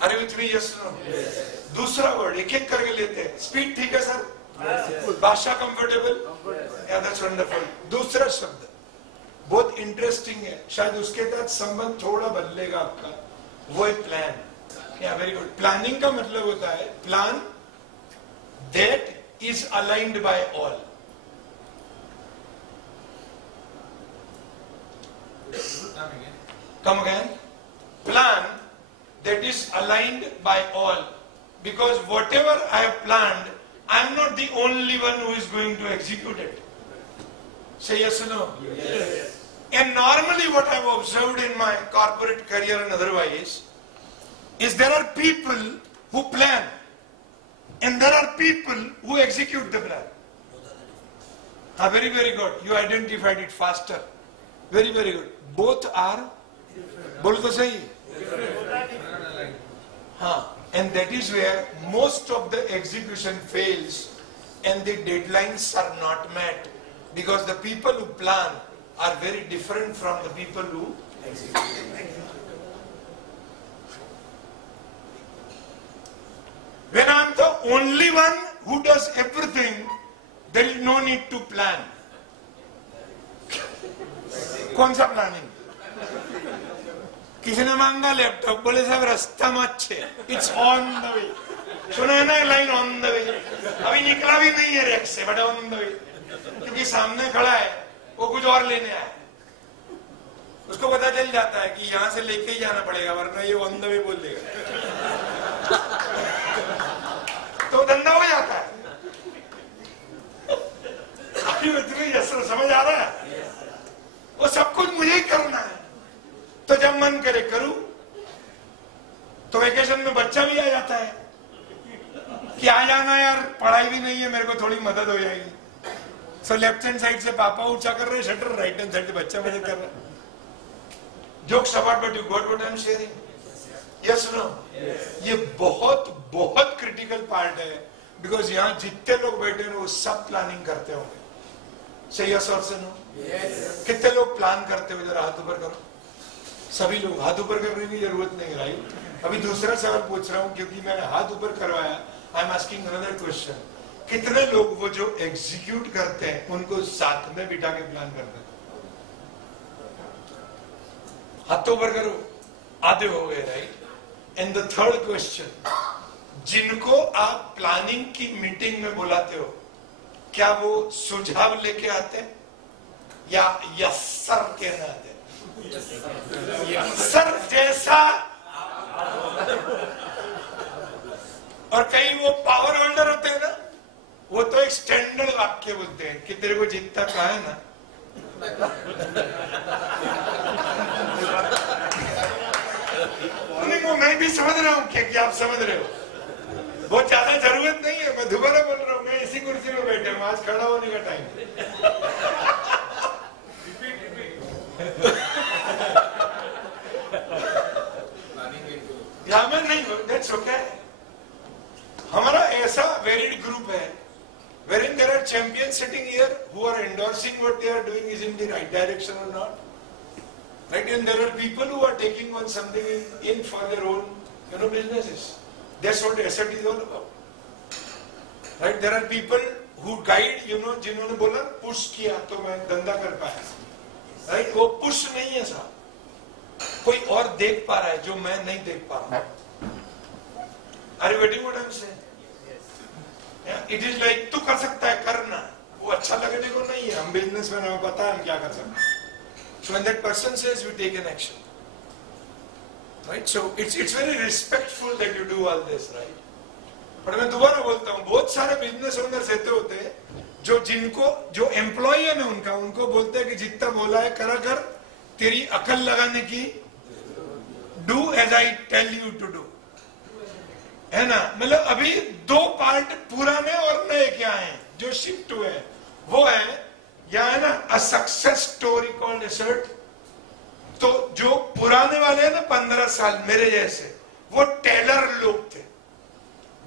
Are you with me? Yes or no? Yes. दूसरा वर्ड एक एक करके लेते हैं। स्पीड ठीक है सर? Yes. भाषा कंफर्टेबल? Yeah, that's wonderful. दूसरा शब्द बहुत इंटरेस्टिंग है, शायद उसके तहत संबंध थोड़ा बदलेगा आपका, वो है प्लान। या वेरी गुड। प्लानिंग का मतलब होता है plan that is aligned by all. Come again. Plan that is aligned by all. because whatever I have planned, I am not the only one who is going to execute it. Say yes or no? Yes. And normally what I have observed in my corporate career and otherwise is there are people who plan and there are people who execute the plan. Very, very good. You identified it faster. Very, very good. Both are, bol to sahi. And that is where most of the execution fails and the deadlines are not met, because the people who plan are very different from the people who execute. When I am the only one who does everything, there is no need to plan. कौन सा प्लानिंग? किसी ने मांगा लैपटॉप, बोले साहब रास्ता में अच्छे, इट्स ऑन द वे. सुना है ना लाइन ऑन द वे? अभी निकला भी नहीं है रैक से, बट ऑन द वे. क्योंकि सामने खड़ा है, वो कुछ और लेने आया. उसको पता चल जाता है कि यहाँ से लेके ही जाना पड़ेगा, वरना ये ऑन द वे बोल देगा. तो धंधा हो जाता है. समझ आ रहा है? वो सब कुछ मुझे ही करना है. तो जब मन करे करूं. तो वेकेशन में बच्चा भी आ जाता है कि आ जाना यार, पढ़ाई भी नहीं है, मेरे को थोड़ी मदद हो जाएगी. सो लेफ्ट हैंड साइड से पापा ऊंचा कर रहे हैं शटर, राइट हैंड साइड से बच्चा मदद कर रहा है. Jokes about, but you got what I am sharing. Yes no? ये बहुत बहुत क्रिटिकल पार्ट है, बिकॉज यहाँ जितने लोग बैठे हैं वो सब प्लानिंग करते होंगे. सही यस और से नो? कितने लोग प्लान करते हुए, जरा हाथ ऊपर करो. सभी लोग. हाथ ऊपर करने की जरूरत नहीं, राइट? अभी दूसरा सवाल पूछ रहा हूं क्योंकि मैंने हाथ ऊपर करवाया. I am asking another question. कितने लोग वो जो एग्जीक्यूट करते हैं उनको साथ में बिठा के प्लान करते हैं? हाथ ऊपर करो. आधे हो गए, right? And the third question, जिनको आप प्लानिंग की मीटिंग में बुलाते हो, क्या वो सुझाव लेके आते हैं या यस सर कहने आते हैं? सर जैसा. और कई वो पावर होल्डर होते हैं ना, वो तो एक स्टैंडर्ड वाक्य बोलते हैं कि तेरे को जितना कहा है ना, वो मैं भी समझ रहा हूँ कि आप समझ रहे हो. बहुत ज्यादा जरूरत नहीं है. मैं दोबारा बोल रहा हूँ, मैं इसी कुर्सी में बैठे हूँ, आज खड़ा होने का टाइम. या मैं नहीं, दैट्स ओके. हमारा ऐसा वेरिड ग्रुप है wherein there are champions sitting here who are endorsing what they are doing is in the right direction or not, right? And there are people who are taking on something in for their own, businesses. That's what asset is all about, right? There are people who guide, जिन्होंने बोला पुश किया तो मैं धंधा कर पाया, right? वो पुश नहीं है साहब. कोई और देख पा रहा है जो मैं नहीं देख पा रहा. Are you getting what I'm saying? It is like तू कर सकता है, करना. वो अच्छा लगने को नहीं है. हम बिजनेस में हमें पता है हम क्या कर सकते हैं. So when that person says, we take an action, right? So it's very respectful that you do all this, right? पर मैं दोबारा बोलता हूँ, बहुत सारे बिजनेस ओनर्स ऐसे होते हैं जो एम्प्लॉय है ना उनको बोलते हैं कि जितना बोला है करा कर, तेरी अकल लगाने की, do as I tell you to do, है ना? मतलब अभी दो पार्ट पुराने और नए क्या हैं जो शिफ्ट हुए हैं, वो है या है ना a success story called asset. तो जो पुराने वाले हैं ना 15 साल मेरे जैसे, वो टेलर लोग थे.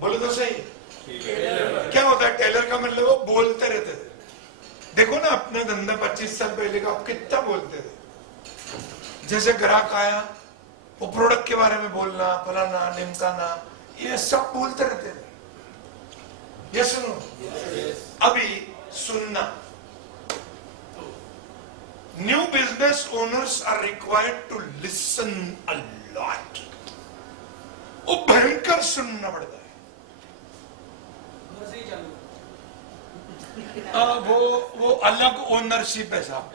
बोलो तो सही. क्या होता है टेलर का मतलब? वो बोलते रहते थे. देखो ना अपना धंधा 25 साल पहले का, आप कितना बोलते थे. जैसे ग्राहक आया, वो प्रोडक्ट के बारे में बोलना, फलाना निमकाना, ये सब बोलते रहते थे. ये सुनो, अभी सुनना. New business owners are required to listen a lot. वो भयंकर सुनना पड़ता है. वो अलग ओनरशिप है साहब.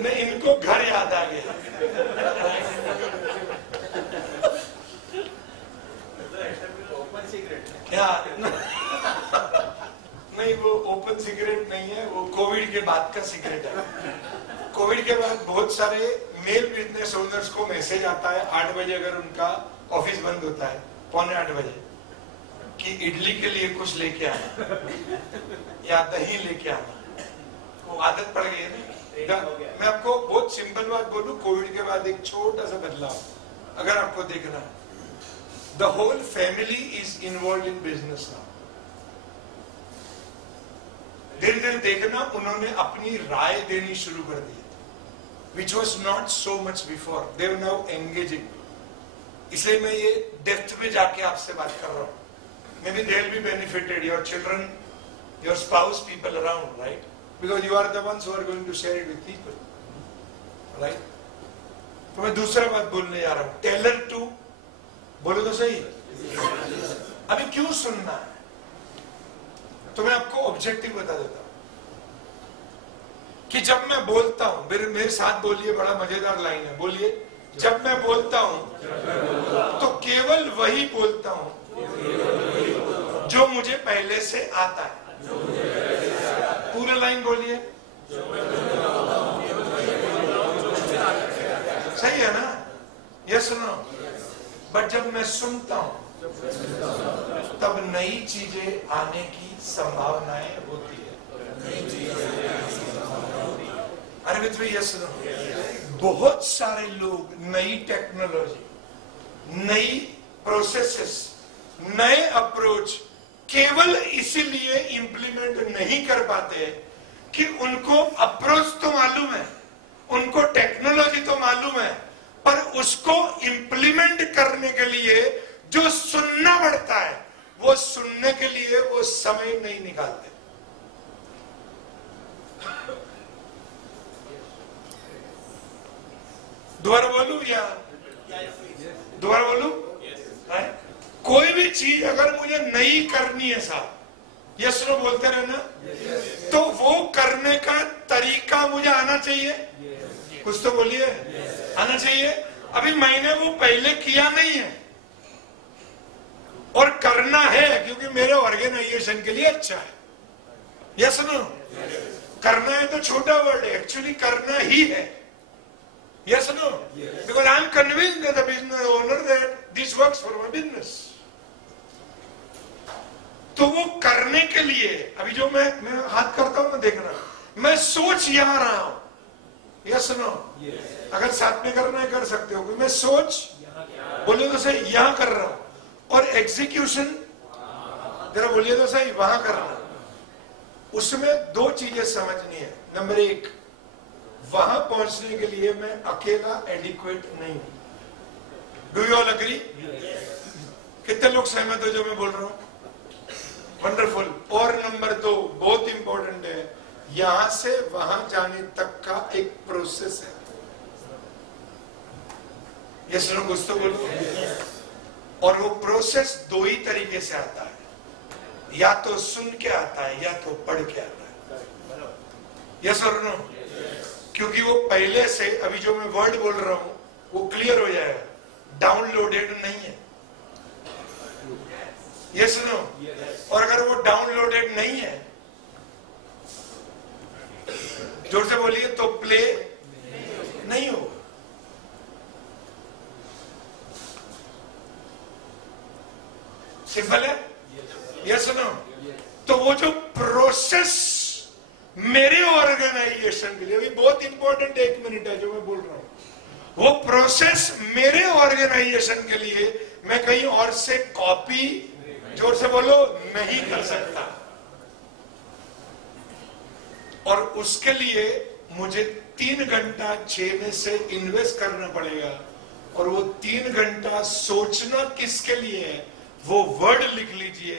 नहीं, इनको घर याद आ गया. नहीं, वो ओपन सिगरेट नहीं है, वो कोविड के बाद का सिगरेट है। कोविड के बाद बहुत सारे मेल बिजनेस ओनर्स को मैसेज आता है 8 बजे, अगर उनका ऑफिस बंद होता है 7:45 बजे, कि इडली के लिए कुछ लेके आना या दही लेके आना। वो आदत पड़ गई है ना। मैं आपको बहुत सिंपल बात बोलूं, कोविड के बाद एक छोटा सा बदलाव अगर आपको देखना है, the whole family is involve in business now. धीरे धीरे देखना उन्होंने अपनी राय देनी शुरू कर दी, which was not so much before. They are now engaging. इसलिए मैं ये डेप्थ में जाके आपसे बात कर रहा हूँ। Maybe they will be benefited, your children, your spouse, people around, right? Because you are the ones who are going to share it with people, right? तो मैं दूसरा बात बोलने जा रहा हूँ, टेलर टू, बोलो तो सही। अभी क्यों सुनना है? तो मैं आपको ऑब्जेक्टिव बता देता हूँ कि जब मैं बोलता हूं, मेरे साथ बोलिए, बड़ा मजेदार लाइन है, बोलिए, जब मैं बोलता हूं तो केवल वही बोलता हूं जो मुझे पहले से आता है। पूरा लाइन बोलिए, सही है ना? Yes no? बट जब मैं सुनता हूं तब नई चीजें आने की संभावनाएं होती है। अरे मित्र, यस नो? बहुत सारे लोग नई टेक्नोलॉजी, नई प्रोसेसेस, नए अप्रोच केवल इसीलिए इंप्लीमेंट नहीं कर पाते कि उनको अप्रोच तो मालूम है, उनको टेक्नोलॉजी तो मालूम है, पर उसको इंप्लीमेंट करने के लिए जो सुनना पड़ता है, वो सुनने के लिए वो समय नहीं निकालते। दोबारा बोलूं या दोबारा बोलूं? कोई भी चीज अगर मुझे नई करनी है साहब, यस नो बोलते रहना, तो वो करने का तरीका मुझे आना चाहिए। कुछ तो बोलिए, आना चाहिए। अभी मैंने वो पहले किया नहीं है और करना है, क्योंकि मेरे ऑर्गेनाइजेशन के लिए अच्छा है। Yes no? करना है तो छोटा वर्ड है, एक्चुअली करना ही है। Yes or no? Yes. Because I am convinced as a business owner that this works for my business. तो वो करने के लिए अभी जो मैं हाथ करता हूं ना, देखना, मैं सोच यहां रहा हूं। Yes or no? Yes. अगर साथ में करना है कर सकते हो, मैं सोच बोलिए तो सही यहां कर रहा हूं, और एग्जीक्यूशन जरा बोलिए तो सही वहां कर रहा हूं। उसमें दो चीजें समझनी है। नंबर एक, वहां पहुंचने के लिए मैं अकेला एडिक्वेट नहीं हूं। Do you all agree? कितने लोग सहमत हो जो मैं बोल रहा हूं? वंडरफुल। और नंबर दो, बहुत इंपॉर्टेंट है, यहां से वहां जाने तक का एक प्रोसेस है। ये सुनो, कुछ तो बोलो। और वो प्रोसेस दो ही तरीके से आता है, या तो सुन के आता है या तो पढ़ के आता है। यस और नो? क्योंकि वो पहले से, अभी जो मैं वर्ड बोल रहा हूं वो क्लियर हो जाएगा, डाउनलोडेड नहीं है। Yes no? और अगर वो डाउनलोडेड नहीं है, जोर से बोलिए, तो प्ले नहीं होगा। सिंपल है। Yes no? तो वो जो प्रोसेस मेरे ऑर्गेनाइजेशन के लिए, भी बहुत इंपॉर्टेंट 1 मिनट है जो मैं बोल रहा हूं, वो प्रोसेस मेरे ऑर्गेनाइजेशन के लिए मैं कहीं और से कॉपी, जोर से बोलो, नहीं कर सकता। और उसके लिए मुझे 3 घंटा 6 में से इन्वेस्ट करना पड़ेगा। और वो 3 घंटा सोचना किसके लिए है, वो वर्ड लिख लीजिए,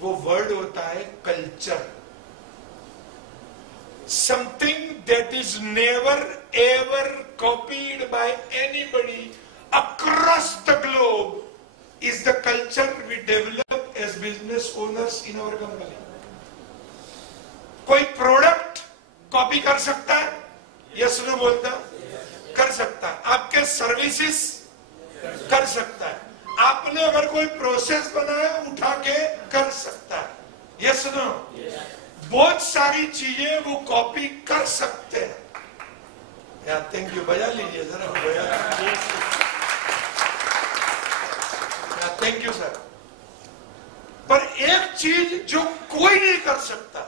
वो वर्ड होता है culture. Something that is never ever copied by anybody across the globe is the culture we develop as business owners in our company. कोई प्रोडक्ट कॉपी कर सकता है? यस नो बोलता? कर सकता है। आपके सर्विसेज कर सकता है, आपने अगर कोई प्रोसेस बनाया उठा के कर सकता है, ये सुनो, बहुत सारी चीजें वो कॉपी कर सकते हैं। यार थैंक यू, बजा लीजिए जरा, थैंक यू सर। पर एक चीज जो कोई नहीं कर सकता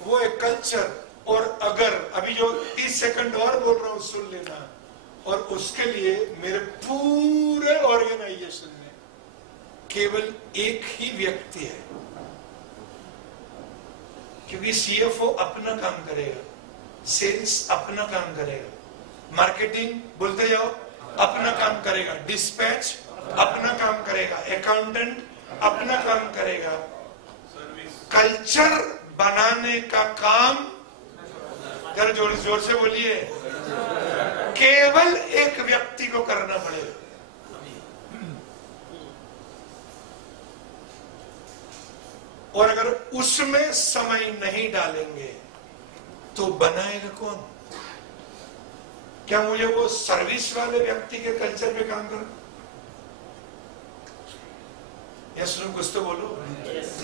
वो है कल्चर। और अगर अभी जो 30 सेकंड और बोल रहा हूं सुन लेना, और उसके लिए मेरे पूरे ऑर्गेनाइजेशन में केवल एक ही व्यक्ति है, क्योंकि सीएफओ अपना काम करेगा, सेल्स अपना काम करेगा, मार्केटिंग बोलते जाओ अपना काम करेगा, डिस्पैच अपना काम करेगा, अकाउंटेंट अपना काम करेगा, कल्चर बनाने का काम, जरा जोर से बोलिए, केवल एक व्यक्ति को करना पड़ेगा। और अगर उसमें समय नहीं डालेंगे तो बनाएगा कौन? क्या मुझे वो सर्विस वाले व्यक्ति के कल्चर पे काम करना? यस नो, कुछ तो बोलो।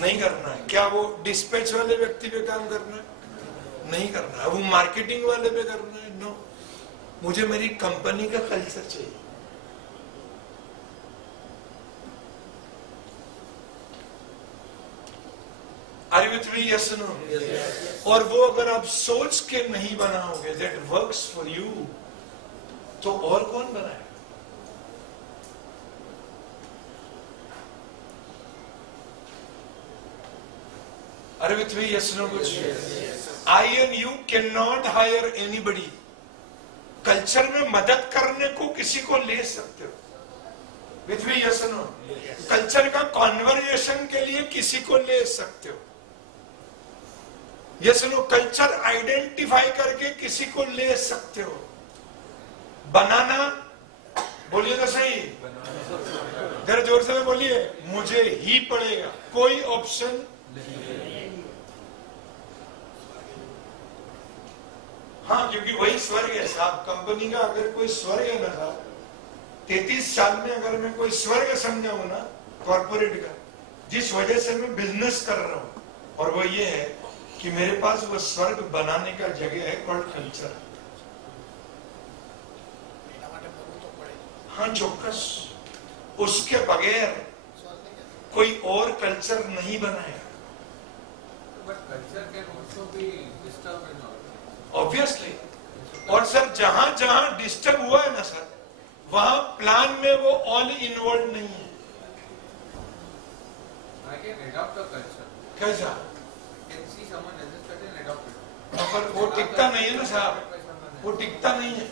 नहीं करना है। क्या वो डिस्पैच वाले व्यक्ति पे काम करना है? नहीं करना है। वो मार्केटिंग वाले पे करना है? नो। मुझे मेरी कंपनी का कल्चर चाहिए। Are you with me? Yes or no? Yes. और वो अगर आप सोच के नहीं बनाओगे that works for you, तो और कौन बनाएगा? Are you with me? Yes or no? कुछ? I and you cannot hire anybody. Culture में मदद करने को किसी को ले सकते हो। With me? Yes or no? Culture का कॉन्वर्जेशन के लिए किसी को ले सकते हो। यस नो, कल्चर आइडेंटिफाई करके किसी को ले सकते हो। बनाना बोलिए तो सही, जरा जोर से बोलिए, मुझे ही पड़ेगा, कोई ऑप्शन हाँ, क्योंकि वही स्वर्ग है साहब। कंपनी का अगर कोई स्वर्ग है ना साहब, 33 साल में अगर मैं कोई स्वर्ग समझा हूं ना कॉर्पोरेट का, जिस वजह से मैं बिजनेस कर रहा हूं, और वो ये है कि मेरे पास वो स्वर्ग बनाने का जगह है कॉल्ड कल्चर। हाँ चौक्कस, उसके बगैर कोई और कल्चर नहीं बनाएगा। ऑब्वियसली। और सर जहां जहां डिस्टर्ब हुआ है ना सर, वहां प्लान में वो ऑल इन्वॉल्व नहीं है। कैसा? पर वो टिकता नहीं है ना साहब, वो टिकता नहीं है।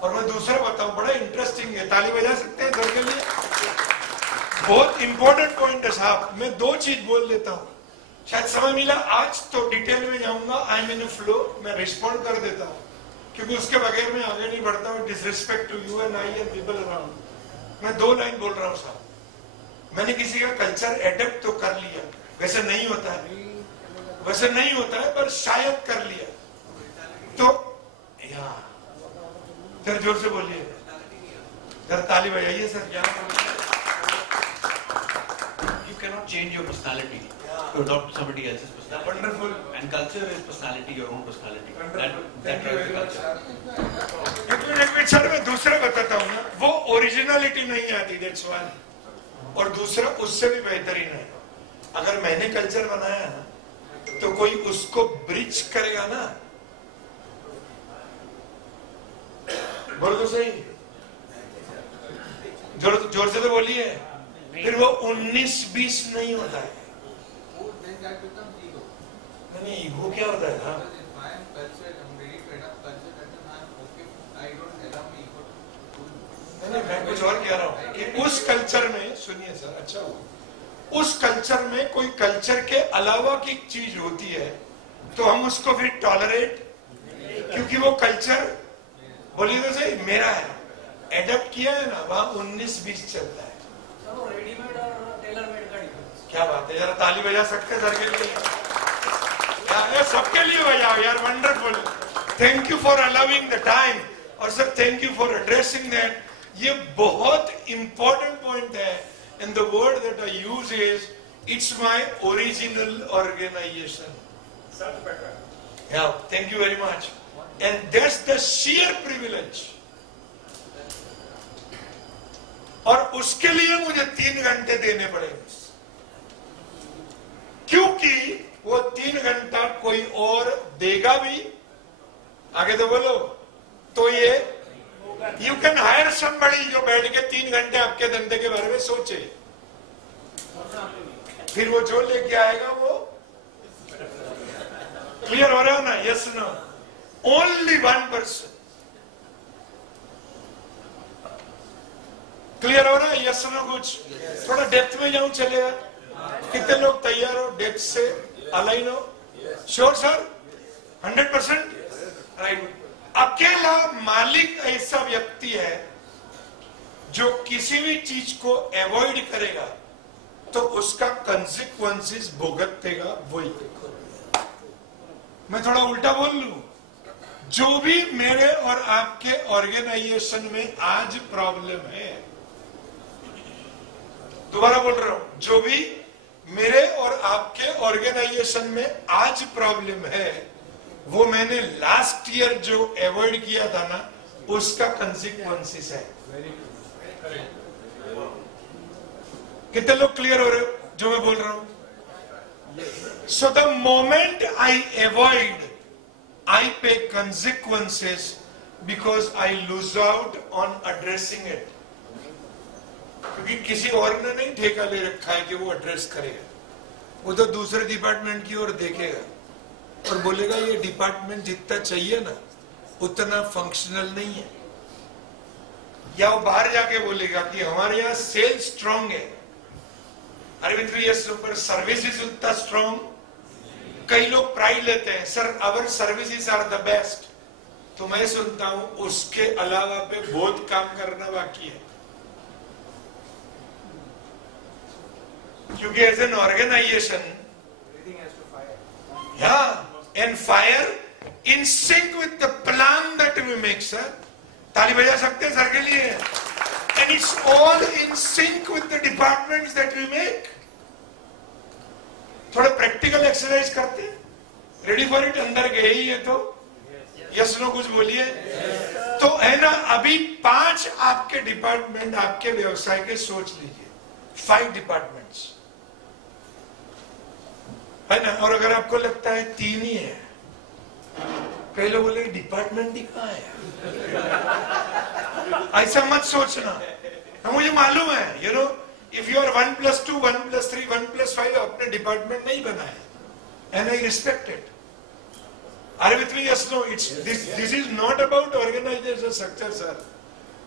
और मैं दूसरा बताऊं, बड़ा इंटरेस्टिंग है, ताली बजा सकते हैं सर के लिए? बहुत इंपॉर्टेंट पॉइंट है साहब। मैं 2 चीज बोल देता हूं, शायद समय मिला आज तो डिटेल में जाऊंगा। आई एम इन फ्लो, मैं रिस्पॉन्ड कर देता हूं, क्योंकि उसके बगैर मैं आगे नहीं बढ़ता हूं। Disrespect to you and I and people around. मैं 2 लाइन बोल रहा हूं साहब। मैंने किसी का कल्चर एडप्ट तो कर लिया, वैसे नहीं होता है, वैसे नहीं होता है, पर शायद कर लिया तो यार जोर से बोलिए, जरा ताली बजाइए sir. You cannot change your personality to adopt somebody else's personality. Wonderful. And culture is personality, your own personality. That drives the culture. Sir मैं दूसरा बताता हूँ ना, वो ओरिजिनलिटी नहीं आती, दैट्स वन। और दूसरा उससे भी बेहतरीन है, अगर मैंने कल्चर बनाया ना तो कोई उसको ब्रिज करेगा ना, बोलो तो सही, जोर से तो बोलिए, फिर वो 19-20 नहीं होता है। नहीं, ईगो क्या होता है ना? नहीं, मैं कुछ और कह रहा हूँ कि उस कल्चर में, सुनिए सर, अच्छा हुआ, उस कल्चर में कोई कल्चर के अलावा की चीज होती है तो हम उसको फिर टॉलरेट, क्योंकि वो कल्चर, बोलिए तो सही, मेरा है, एडप्ट किया है ना, वहां 19-20 चलता है। रेडीमेड और टेलर मेड का डिफरेंस। क्या बात है, जरा ताली बजा सकते हैं सर के लिए? यार सबके लिए बजाओ यार, wonderful. Thank you for allowing the time, और sir thank you for addressing that. ये बहुत इंपॉर्टेंट पॉइंट है. And the word that I use is it's my original organisation. Yeah, thank you very much. And that's the sheer privilege. और उसके लिए मुझे 3 घंटे देने पड़ेंगे, क्योंकि वो 3 घंटा कोई और देगा भी. आगे तो बोलो. तो ये यू कैन हायर समबडी जो बैठ के 3 घंटे आपके धंधे के बारे में सोचे, फिर वो जो लेके आएगा वो. क्लियर हो रहा है ना? Yes no? Only 1 person. Clear हो रहा है? Yes no? कुछ थोड़ा डेप्थ में जाऊं चलेगा? कितने लोग तैयार हो डेप्थ से अलाइन हो? Sure sir? 100%? राइट. अकेला मालिक ऐसा व्यक्ति है जो किसी भी चीज को अवॉइड करेगा तो उसका कंसिक्वेंसेस भुगतेगा वही. मैं थोड़ा उल्टा बोल लूं. जो भी मेरे और आपके ऑर्गेनाइजेशन में आज प्रॉब्लम है, दोबारा बोल रहा हूं, जो भी मेरे और आपके ऑर्गेनाइजेशन में आज प्रॉब्लम है, वो मैंने लास्ट ईयर जो अवॉइड किया था ना, उसका कंसिक्वेंसेस है. कितने लोग क्लियर हो रहे हो जो मैं बोल रहा हूं? So the moment I avoid, I pay consequences because I lose out on addressing it. क्योंकि किसी और ने नहीं ठेका ले रखा है कि वो एड्रेस करेगा. वो तो दूसरे डिपार्टमेंट की ओर देखेगा और बोलेगा ये डिपार्टमेंट जितना चाहिए ना उतना फंक्शनल नहीं है. या वो बाहर जाके बोलेगा कि हमारे यहाँ सेल्स स्ट्रांग है. अरविंद भैया सुपर सर्विसेज उतना स्ट्रांग. कई लोग प्राइड लेते हैं, sir our services are the best. तो मैं सुनता हूं उसके अलावा पे बहुत काम करना बाकी है. क्योंकि as an organisation, and fire in sync with the plan that we make. Sir ताली बजा सकते हैं सर के लिए. And it's all in sync with the departments that we make. थोड़ा प्रैक्टिकल एक्सरसाइज करते हैं. Ready for it? अंदर गए ही है तो यस नो कुछ बोलिए. तो है ना, अभी 5 आपके डिपार्टमेंट आपके व्यवसाय के सोच लीजिए. 5 डिपार्टमेंट्स है ना. और अगर आपको लगता है 3 ही है, कई लोग बोले डिपार्टमेंट ही कहां है. ऐसा मत सोचना. मुझे मालूम है, you know, if you are 1 + 2, 1 + 3, 1 + 5, अपने डिपार्टमेंट नहीं बनाया. And I respect it. Are you with me? Yes, no. This is not about organization structure, sir.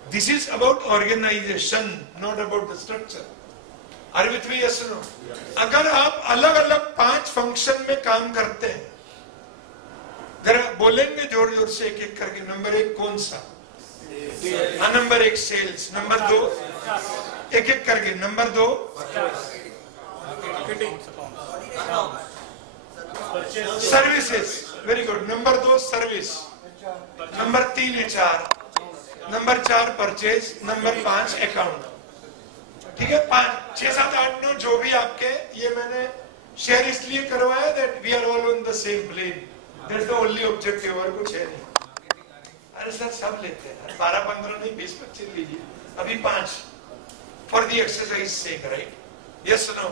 This is about organization, not about the structure. Are you with me? Yes, no. अगर आप अलग अलग 5 फंक्शन में काम करते हैं, जरा बोलेंगे जोर जोर से एक एक करके. नंबर 1 कौन सा? Number 1 sales. नंबर 2 एक एक करके. Number 2 services. Very good. Number 2 service. Number 3 HR. Number 4 purchase. Number 5 account. ठीक है. 5, 6, 7, 8, 9 जो भी आपके, ये मैंने शेयर इसलिए करवाया that we are all on the same plane. That's the only objective, और कुछ है नहीं. अरे सर सब लेते हैं. 12-15 नहीं, 20-25 लीजिए. अभी 5 for the exercise sec. Right? Yes no?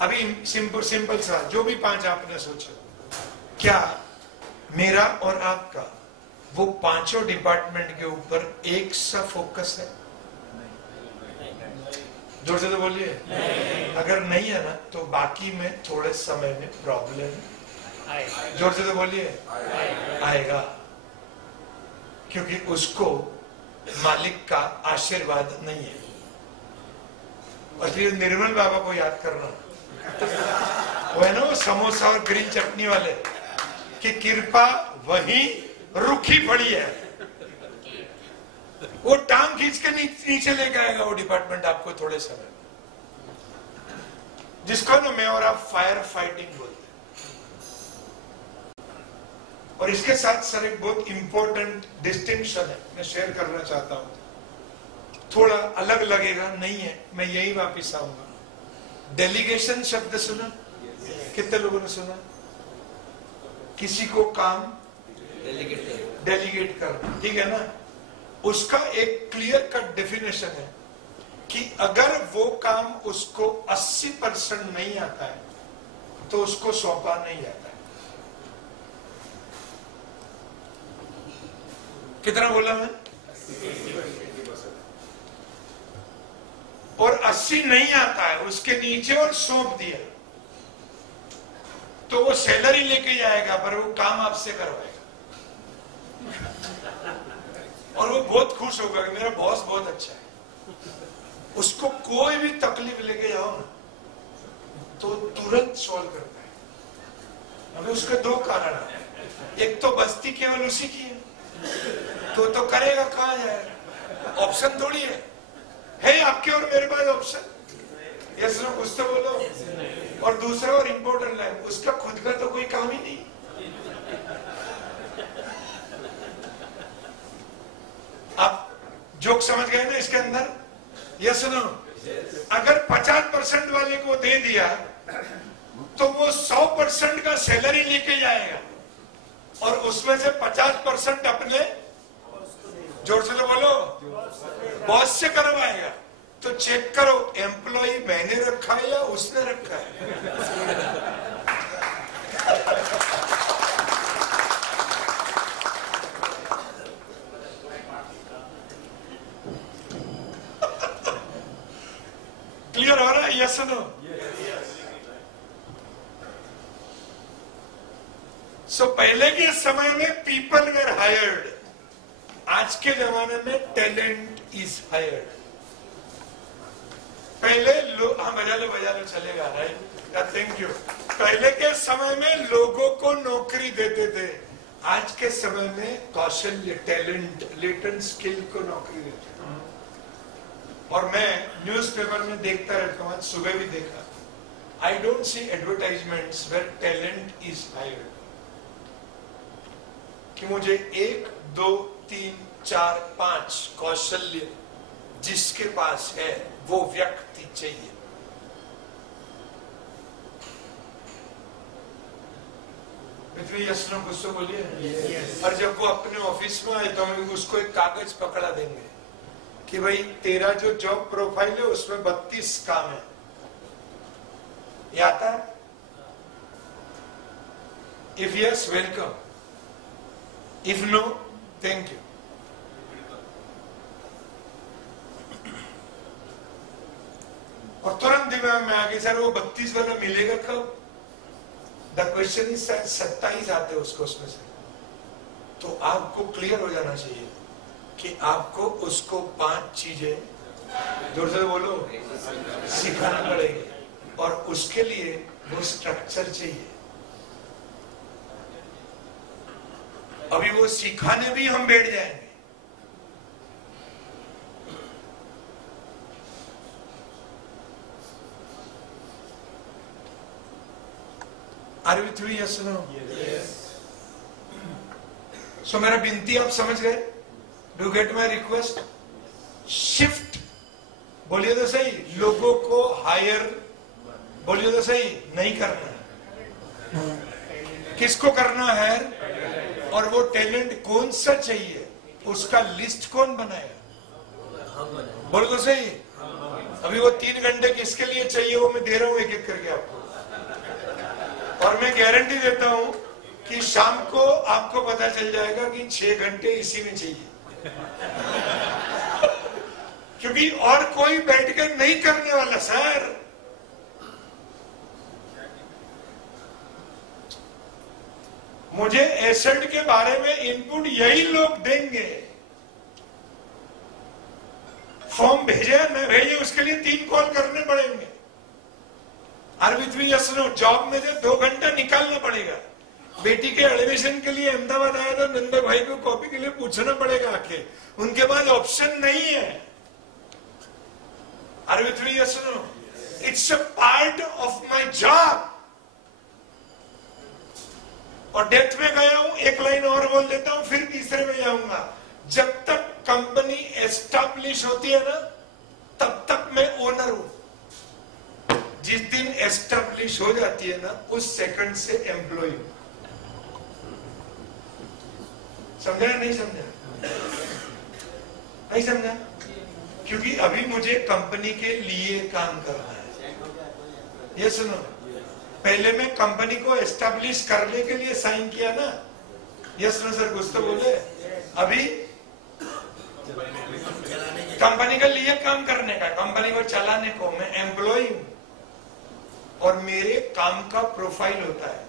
अभी सिंपल सा, जो भी 5 आपने सोचा, क्या मेरा और आपका वो 5 डिपार्टमेंट के ऊपर एक सा फोकस है? जोर से तो बोलिए. अगर नहीं है ना, तो बाकी में थोड़े समय में प्रॉब्लम. जोर से तो बोलिए. आएगा. क्योंकि उसको मालिक का आशीर्वाद नहीं है. और फिर निर्मल बाबा को याद करना, वो है ना, वो समोसा और ग्रीन चटनी वाले, कि कृपा वहीं रुकी पड़ी है. वो टांग खींच के नीचे लेके आएगा वो डिपार्टमेंट आपको थोड़े समय. जिसको ना मैं और आप फायर फाइटिंग बोलते हैं. और इसके साथ सर एक बहुत इंपॉर्टेंट डिस्टिंक्शन है, मैं शेयर करना चाहता हूं. थोड़ा अलग लगेगा, नहीं है, मैं यही वापिस आऊंगा। डेलीगेशन शब्द सुना? कितने लोगों ने सुना? किसी को काम डेलीगेट करना, ठीक है ना? उसका एक क्लियर कट डेफिनेशन है कि अगर वो काम उसको 80% नहीं आता है तो उसको सौंपा नहीं जाता है। कितना बोला मैं? और 80 नहीं आता है उसके नीचे और सौंप दिया तो वो सैलरी लेके जाएगा पर वो काम आपसे करवाएगा और वो बहुत खुश होगा कि मेरा बॉस बहुत अच्छा है। उसको कोई भी तकलीफ लेके जाओ ना तो तुरंत सॉल्व करता है। अभी उसके दो कारण है, एक तो बस्ती केवल उसी की है तो करेगा, कहां जाएगा? ऑप्शन थोड़ी है आपके और मेरे पास ऑप्शन? यस नो, कुछ तो बोलो। और दूसरा और इंपॉर्टेंट है, उसका खुद का तो कोई काम ही नहीं। आप जोक समझ गए ना इसके अंदर? Yes no? अगर 50% वाले को दे दिया तो वो 100% का सैलरी लेके जाएगा और उसमें से 50% अपने, जोर से बोलो, बॉस से करवाएगा। तो चेक करो एम्प्लॉय मैंने रखा है या उसने रखा है। क्लियर हो रहा है? Yes no? सो पहले के समय में पीपल वेर हायर्ड, आज के जमाने में टैलेंट इज हायर्ड। पहले हाँ बजा लो चलेगा, राइट? Thank you. पहले के समय में लोगों को नौकरी देते थे, आज के समय में कौशल्य, टैलेंट, लेटेंट स्किल को नौकरी देते हैं। और मैं न्यूज़पेपर में देखता रहता हूँ, आज सुबह भी देखा, I don't see advertisements where talent is hired, कि मुझे 1, 2, 3, 4, 5 कौशल्य जिसके पास है वो व्यक्ति चाहिए। यस नो, कुछ तो बोलिए। और जब वो अपने ऑफिस में आए तो हम उसको एक कागज पकड़ा देंगे कि भाई तेरा जो जॉब प्रोफाइल है उसमें 32 काम है, ये आता है? If yes welcome, if no thank you. और तुरंत दिमाग में आ गई सर वो 32 वाला मिलेगा कब? द क्वेश्चन इज 27 आते उसको उसमें से। तो आपको क्लियर हो जाना चाहिए कि आपको उसको 5 चीजें, जोर से बोलो, सिखाना पड़ेगी और उसके लिए वो स्ट्रक्चर चाहिए। अभी वो सिखाने भी हम बैठ जाएंगे, Are we through? Yes or no? Yes. So मेरा विनती आप समझ गए? Do you get my request? Shift, बोलिए तो सही, लोगों को हायर, बोलिए तो सही, नहीं करना। किसको करना है? और वो टैलेंट कौन सा चाहिए उसका लिस्ट कौन बनाएगा? बोलो तो सही। अभी वो 3 घंटे किसके लिए चाहिए वो मैं दे रहा हूं एक एक करके आपको, और मैं गारंटी देता हूं कि शाम को आपको पता चल जाएगा कि 6 घंटे इसी में चाहिए। क्योंकि और कोई बैठकर नहीं करने वाला सर। मुझे एसेट के बारे में इनपुट यही लोग देंगे। फॉर्म भेजे न भेजे उसके लिए 3 कॉल करने पड़ेंगे। जॉब में से 2 घंटा निकालना पड़ेगा। बेटी के एडमिशन के लिए अहमदाबाद आया तो नंदा भाई को कॉपी के लिए पूछना पड़ेगा आके, उनके पास ऑप्शन नहीं है। It's a part of my job. और डेप्थ में गया हूं, एक लाइन और बोल देता हूं, फिर तीसरे में जाऊंगा। जब तक कंपनी एस्टैब्लिश होती है ना, तब तक मैं ओनर हूं। जिस दिन एस्टैब्लिश हो जाती है ना, उस सेकंड से एम्प्लॉय हूं। समझा या नहीं समझा? नहीं समझा? क्योंकि अभी मुझे कंपनी के लिए काम करना है। ये सुनो, पहले मैं कंपनी को एस्टैब्लिश करने के लिए साइन किया ना। यस नो सर, कुछ तो बोले। अभी कंपनी के लिए काम करने का, कंपनी को चलाने को मैं एम्प्लॉय हूं, और मेरे काम का प्रोफाइल होता है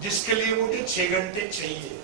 जिसके लिए मुझे 6 घंटे चाहिए।